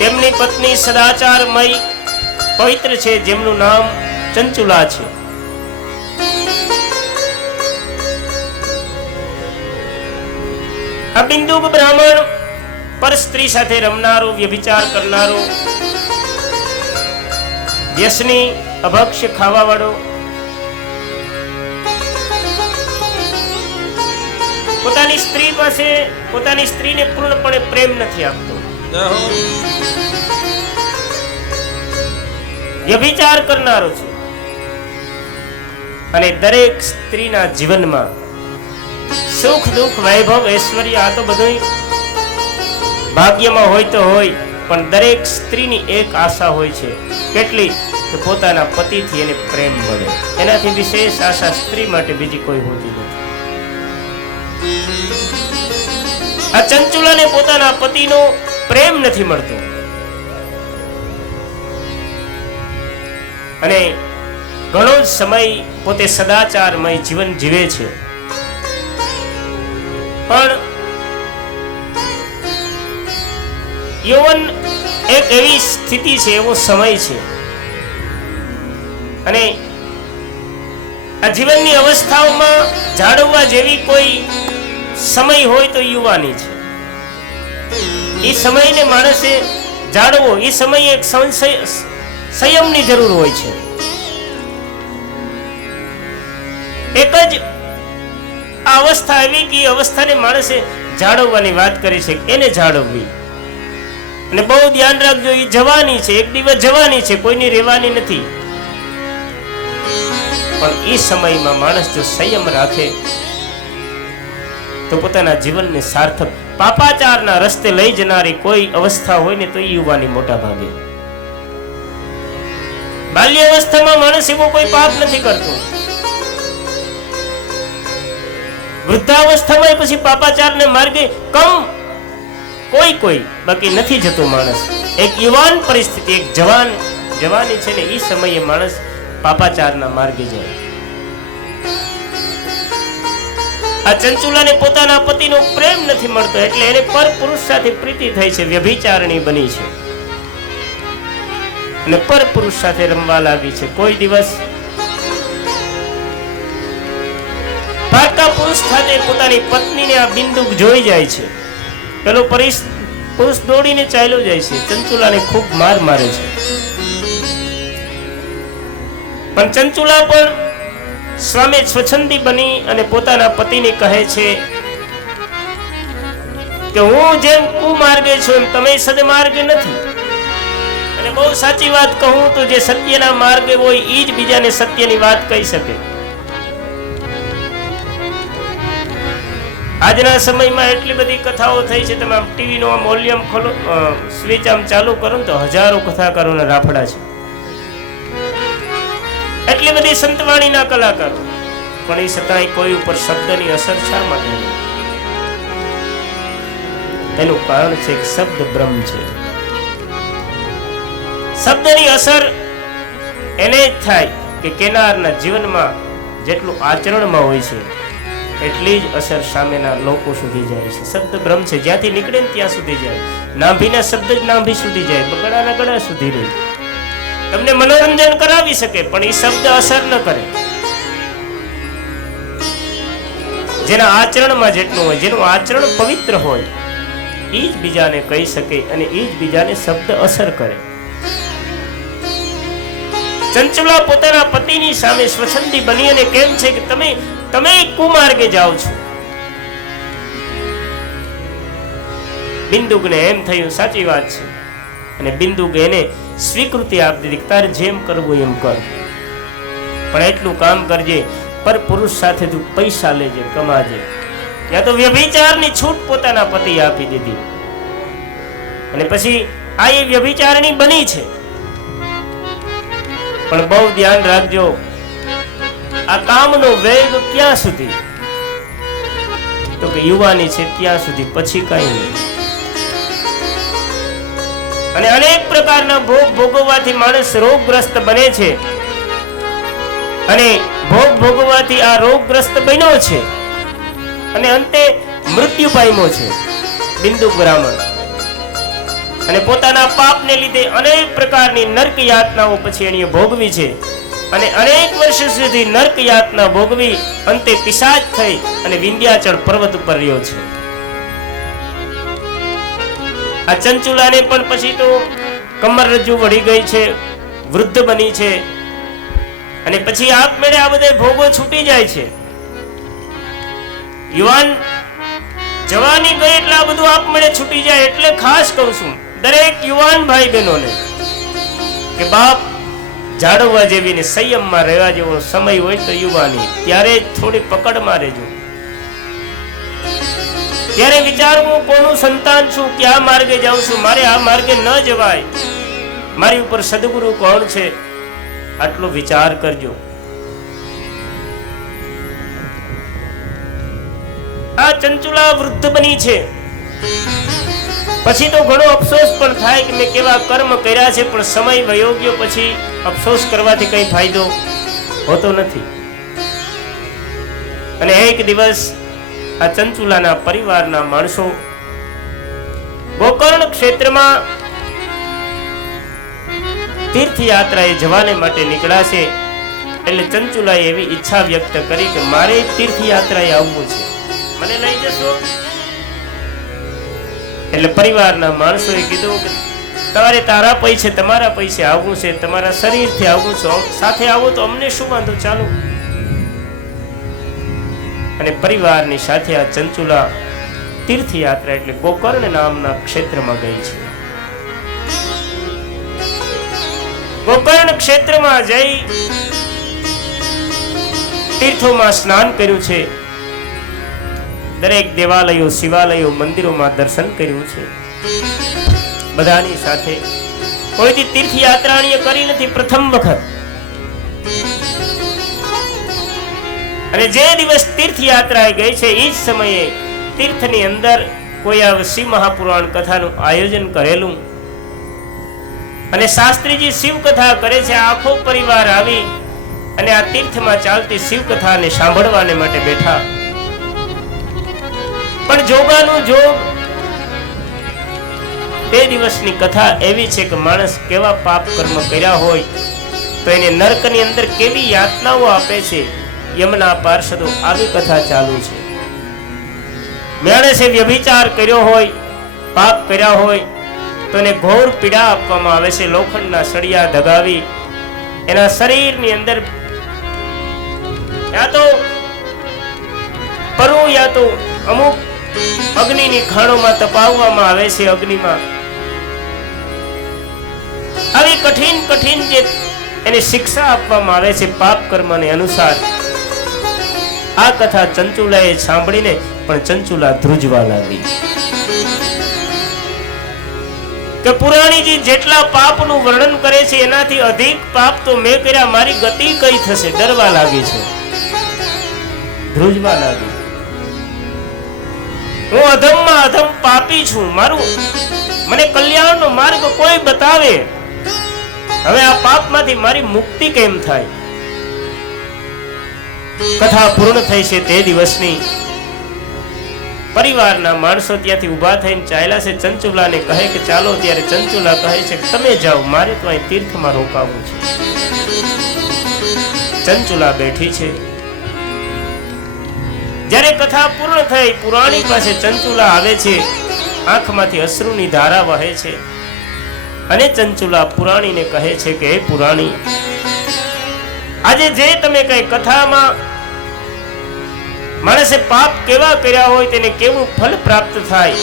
તેમની પત્ની સદાચારમય પવિત્ર છે, જેમનું નામ ચંચુલા છે. આ બિંદુક બ્રાહ્મણ પર સ્ત્રી સાથે રમનારો, વ્યભિચાર કરનારો, વ્યસની, અભક્ષ્ય ખાવાવાળો, પોતાની સ્ત્રી પાસે પોતાની સ્ત્રીને પૂર્ણપણે પ્રેમ નથી આપતો. વ્યભિચાર કરનારો છે. અને દરેક સ્ત્રીના જીવનમાં સુખ દુઃખ, વૈભવ, ઐશ્વર્ય આ તો બધું ભાગ્યમાં હોય તો હોય, પણ દરેક સ્ત્રીની એક આશા હોય છે. કેટલી? કે પોતાના પતિથી એને પ્રેમ મળે. એનાથી વિશેષ આશા સ્ત્રી માટે બીજી કોઈ હોતી નથી. આ ચંચુલાને પોતાના પતિનો પ્રેમ નથી મળતો અને ઘણો જ સમય પોતે સદાચારમય જીવન જીવે છે. પણ યૌવન એક એવી સ્થિતિ છે, એવો સમય છે, અને આ જીવનની અવસ્થાઓમાં જાળવવા જેવી કોઈ સમય હોય તો યુવાની છે. એ સમયને માણસે જાળવો, એ સમય એક સંયમની જરૂર હોય છે. એક જ આ અવસ્થા આવી કે એ અવસ્થાને માણસે જાળવવાની વાત કરી છે, એને જાળવવી. અને બહુ ધ્યાન રાખજો, એ જવાની છે, એક દિવસ જવાની છે, કોઈની રહેવાની નથી. પણ એ સમયમાં માણસ જો સંયમ રાખે તો પોતાના જીવનને સાર્થક. પાપાચારના રસ્તે લઈ જનારી કોઈ અવસ્થા હોય ને તો એ યુવાની મોટા ભાગે. બાલ્ય અવસ્થામાં માણસ એવો કોઈ પાપ નથી કરતો. વૃદ્ધાવસ્થામાં પછી પાપાચારને માર્ગે કોઈ બાકી નથી જતો માણસ. એક યુવાન પરિસ્થિતિ, એક જવાની છે ને, એ સમયે માણસ પાપાચારના માર્ગે જાય. આ ચંચુલાને પોતાના પતિનો પ્રેમ નથી મળતો, એટલે એને પર પુરુષ સાથે પ્રીતિ થઈ છે, વ્યભિચારણી બની છે અને પર પુરુષ સાથે રમવા લાગી છે. કોઈ દિવસ પાકા પુરુષ સાથે પોતાની પત્નીને આ બિંદુક જોઈ જાય છે. પેલો પુરુષ દોડીને ચાલ્યો જાય છે, ચંચુલાને ખૂબ માર મારે છે. પણ ચંચુલા પણ સ્વામી સ્વચ્છંદી બની અને પોતાના પતિને કહે છે કે હું જેમ કુમાર્ગે છું એમ તમે સદમાર્ગે નથી. અને બહુ સાચી વાત કહું તો જે સત્યના માર્ગે હોય એ જ બીજાને સત્યની વાત કહી શકે. આજના સમયમાં એટલી બધી કથાઓ થઈ છે, તમે આમ ટીવીનો આમ વોલ્યુમ ખોલો, સ્વિચ આમ ચાલુ કરો તો હજારો કથાકારોના રાફડા છે. એટલી બધી સંતવાણીના કલાકારો, પણ એ છતાંય કોઈ ઉપર શબ્દની અસર શા માટે નહીં? એનું કારણ છે કે શબ્દ બ્રહ્મ છે. શબ્દની અસર એને જ થાય કે કેનારના જીવનમાં જેટલું આચરણમાં હોય છે એટલી જ અસર સામેના લોકો સુધી જાય છે. શબ્દ બ્રહ્મ છે, જ્યાંથી નીકળે ને ત્યાં સુધી જાય. નાભીના શબ્દ જ નાભી સુધી જાય, ગળાના ગળા સુધી રહે. તમને મનોરંજન કરાવી શકે, પણ એ શબ્દ અસર ન કરે. જેના આચરણમાં જેટલું હોય, જેનું આચરણ પવિત્ર હોય, એ જ બીજાને કહી શકે અને એ જ બીજાને શબ્દ અસર કરે. ચંચુલા પોતાના પતિની સામે સ્વછંદી બની અને કેમ છે કે તમે કુમાર્ગે જાઓ છો. બિંદુકને એમ થયું સાચી વાત છે, અને બિંદુક એને સ્વીકૃતિ આપી દીધી, તારે જેમ કરવું એમ કર, પણ એટલું કામ કરજે, પર પુરુષ સાથે તું પૈસા લેજે, કમાજે. ત્યાં તો વ્યભિચારની છૂટ પોતાના પતિ આપી દીધી, અને પછી આ એ વ્યભિચારણી બની છે. પણ બહુ ધ્યાન રાખજો, આ કામનો વેગ ક્યાં સુધી? તો કે યુવાની છે ત્યાં સુધી, પછી કઈ નહીં. અને અનેક પ્રકારના ભોગ ભોગવવાથી માણસ રોગગ્રસ્ત બને છે, અને ભોગ ભોગવવાથી આ રોગગ્રસ્ત બન્યો છે અને અંતે મૃત્યુ પામ્યો છે બિંદુ બ્રાહ્મણ. અને પોતાના પાપને લીધે અનેક પ્રકારની નર્ક યાતનાઓ પછી એણે ભોગવી છે, અને અનેક વર્ષ સુધી નર્ક યાતના ભોગવી અંતે પિશાચ થઈ અને વિંધ્યાચળ પર્વત ઉપર રહ્યો છે. આ ચંચુલાને પણ પછી તો કમરરજ્જુ વળી ગઈ છે, વૃદ્ધ બની છે, અને પછી આપમેળે આ બધા ભોગો છૂટી જાય છે. યુવાન જવાની ગઈ એટલે આ બધું આપમેળે છૂટી જાય. એટલે ખાસ કહું છું દરેક યુવાન ભાઈ બહેનોને કે બાપ જાળવવા જેવી ને સંયમમાં રહેવા જેવો સમય હોય તો યુવાની, ત્યારે થોડી પકડમાં રહેજો. ત્યારે વિચારવું કોનું સંતાન છું, ક્યાં માર્ગે જાઉં છું, મારે આ માર્ગે ન જવાય, મારી ઉપર સદગુરુ કોણ છે, આટલો વિચાર કરજો. આ ચંચુલા વૃદ્ધ બની છે, પછી તો ઘણો અફસોસ પણ થાય કે મેં કેવા કર્મ કર્યા છે, પણ સમય વયો ગયો, પછી અફસોસ કરવાથી કઈ ફાયદો હોતો નથી. અને એક દિવસ આ ચંચુલાના પરિવારના માણસો ગોકર્ણ ક્ષેત્રમાં તીર્થયાત્રાએ જવાને માટે નીકળ્યા છે. એટલે ચંચુલાએ એવી ઈચ્છા વ્યક્ત કરી કે મારે તીર્થયાત્રાએ આવવું છે, મને લઈ જશો? એટલે પરિવારના માણસોએ કીધું કે તમારે તારા પૈસે તમારા પૈસે આવવું છે, તમારા શરીરથી આવવું છે, સાથે આવો તો અમને શું વાંધો, ચાલો. અને પરિવારની સાથે આ ચંચુલા તીર્થયાત્રા એટલે ગોકર્ણ નામના ક્ષેત્રમાં ગઈ છે. ગોકર્ણ ક્ષેત્રમાં જઈ તીર્થોમાં સ્નાન કર્યું છે, દરેક દેવાલયો, શિવાલયો, મંદિરોમાં દર્શન કર્યું છે. બધાની સાથે કોઈથી તીર્થયાત્રાણીએ કરી નથી, પ્રથમ વખત. અને જે દિવસ તીર્થયાત્રાએ ગઈ છે એ જ સમયે તીર્થની અંદર કોઈ આ શિવ મહાપુરાણ કથાનું આયોજન કરેલું, અને શાસ્ત્રીજી શિવ કથા કરે છે. આખો પરિવાર આવી અને આ તીર્થમાં ચાલતી શિવ કથાને સાંભળવાને માટે બેઠા. પણ જોગાનું જોગ, તે દિવસની કથા એવી છે કે માણસ કેવા પાપ કર્મ કર્યા હોય તો એને નરકની અંદર કેવી યાતનાઓ આપે છે. યમના પાર્ષદો આવી કથા ચાલુ છે. માણસે વ્યભિચાર કર્યો હોય, પાપ કર્યા હોય તો એને ઘોર પીડા આપવામાં આવે છે. લોખંડના સળિયા દગાવી એના શરીરની અંદર યા તો પરવું યા તો અમુક અગ્નિની ખાણોમાં તપાવવામાં આવે છે. અગ્નિમાં આવી કઠિન કઠિન જે એને શિક્ષા આપવામાં આવે છે પાપ કર્મને અનુસાર. આ કથા ચંચુલાએ સાંભળીને પણ ચંચુલા ધ્રુજવા લાગી કે પુરાણીજી જેટલા પાપનું વર્ણન કરે છે એનાથી અધિક પાપ તો મેં કર્યા, મારી ગતિ કઈ થશે, ડરવા લાગી છે, ધ્રુજવા લાગી. હું અધમમાં અધમ પાપી છું, મને કલ્યાણનો માર્ગ કોઈ બતાવે, હવે આ પાપમાંથી મારી મુક્તિ કેમ થાય? કથા પૂર્ણ થઈ છે તે દિવસની. પરિવારના માણસો ત્યાંથી ઊભા થઈને ચાલ્યા છે. ચંચુલાને કહે કે ચાલો. ત્યારે ચંચુલા કહે છે કે તમે જાઓ, મારે તો અહીં તીર્થમાં રોકાવું છે. ચંચુલા બેઠી છે. જ્યારે કથા પૂર્ણ થઈ, પુરાણી પાસે ચંચુલા આવે છે. આંખમાંથી અશ્રુની ધારા વહે છે અને ચંચુલા પુરાણીને કહે છે કે હે પુરાણી, આજે જે તમે કઈ કથામાં માણસે પાપ કેવા કર્યા હોય તેને કેવું ફળ પ્રાપ્ત થાય,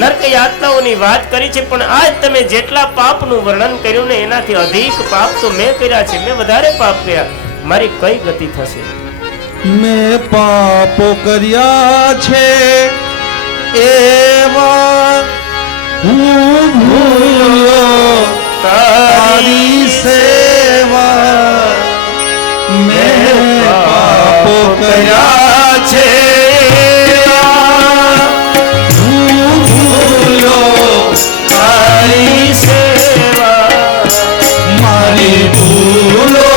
નરક યાતનાઓની વાત કરી છે, પણ આજ તમે જેટલા પાપનું વર્ણન કર્યું ને એનાથી અધિક પાપ તો મેં કર્યા છે. મેં વધારે પાપ કર્યા. મારી કઈ ગતિ થશે? મેં પાપો કર્યા છે એવા હું ભૂલ્યો તારી સેવા. મેં પાપો કર્યા છે એવા હું ભૂલ્યો તારી સેવા. મારી ભૂલો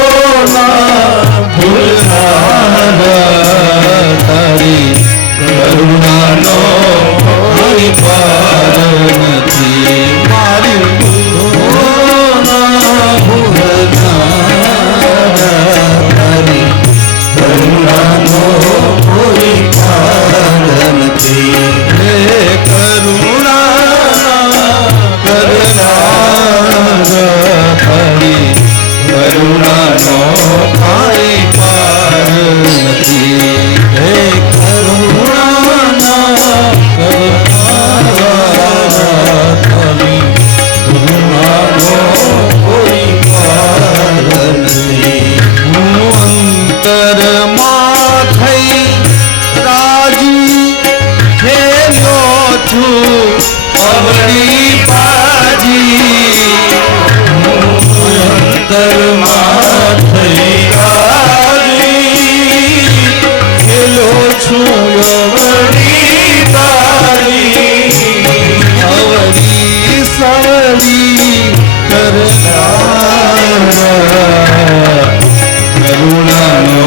ના ભૂલનારા તારી કરુણાનો કોઈ પાર નથી. મારી ભૂલો ના ભૂલનારા તારી કરુણાનો કોઈ પાર નથી. હે કરુણા કરનારા તારી કરુણાનો કોઈ પાર નથી. હે કરુણાના કરનારા તારી કરુણાનો કોઈ પાર નથી. હું અંતરમાં થઈ રાજી ખેલ્યો છું અવળી પાજી. અંતરમાં થઈ રાજી ખેલ્યો છું અવળી પાજી. અવળી સવળી કરનારા કરુણાનો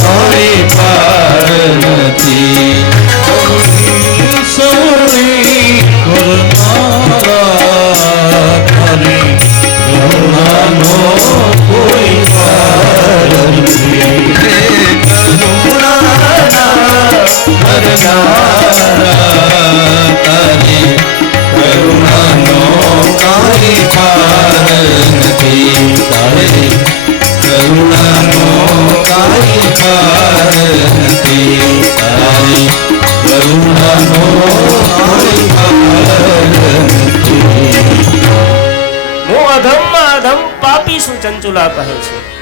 કોઈ પાર નથી. સવળી કરનારા તારી કરુણાનો કોઈ પાર નથી. હે કરુણાના કરનારા તારી કરુણાનો કોઈ પાર નથી. તારી કરુણાનો કોઈ પાર નથી. તારી કરુણાનો કોઈ પાર નથી. હું અધમમાં અધમ પાપી છું, ચંચુલા કહે છે.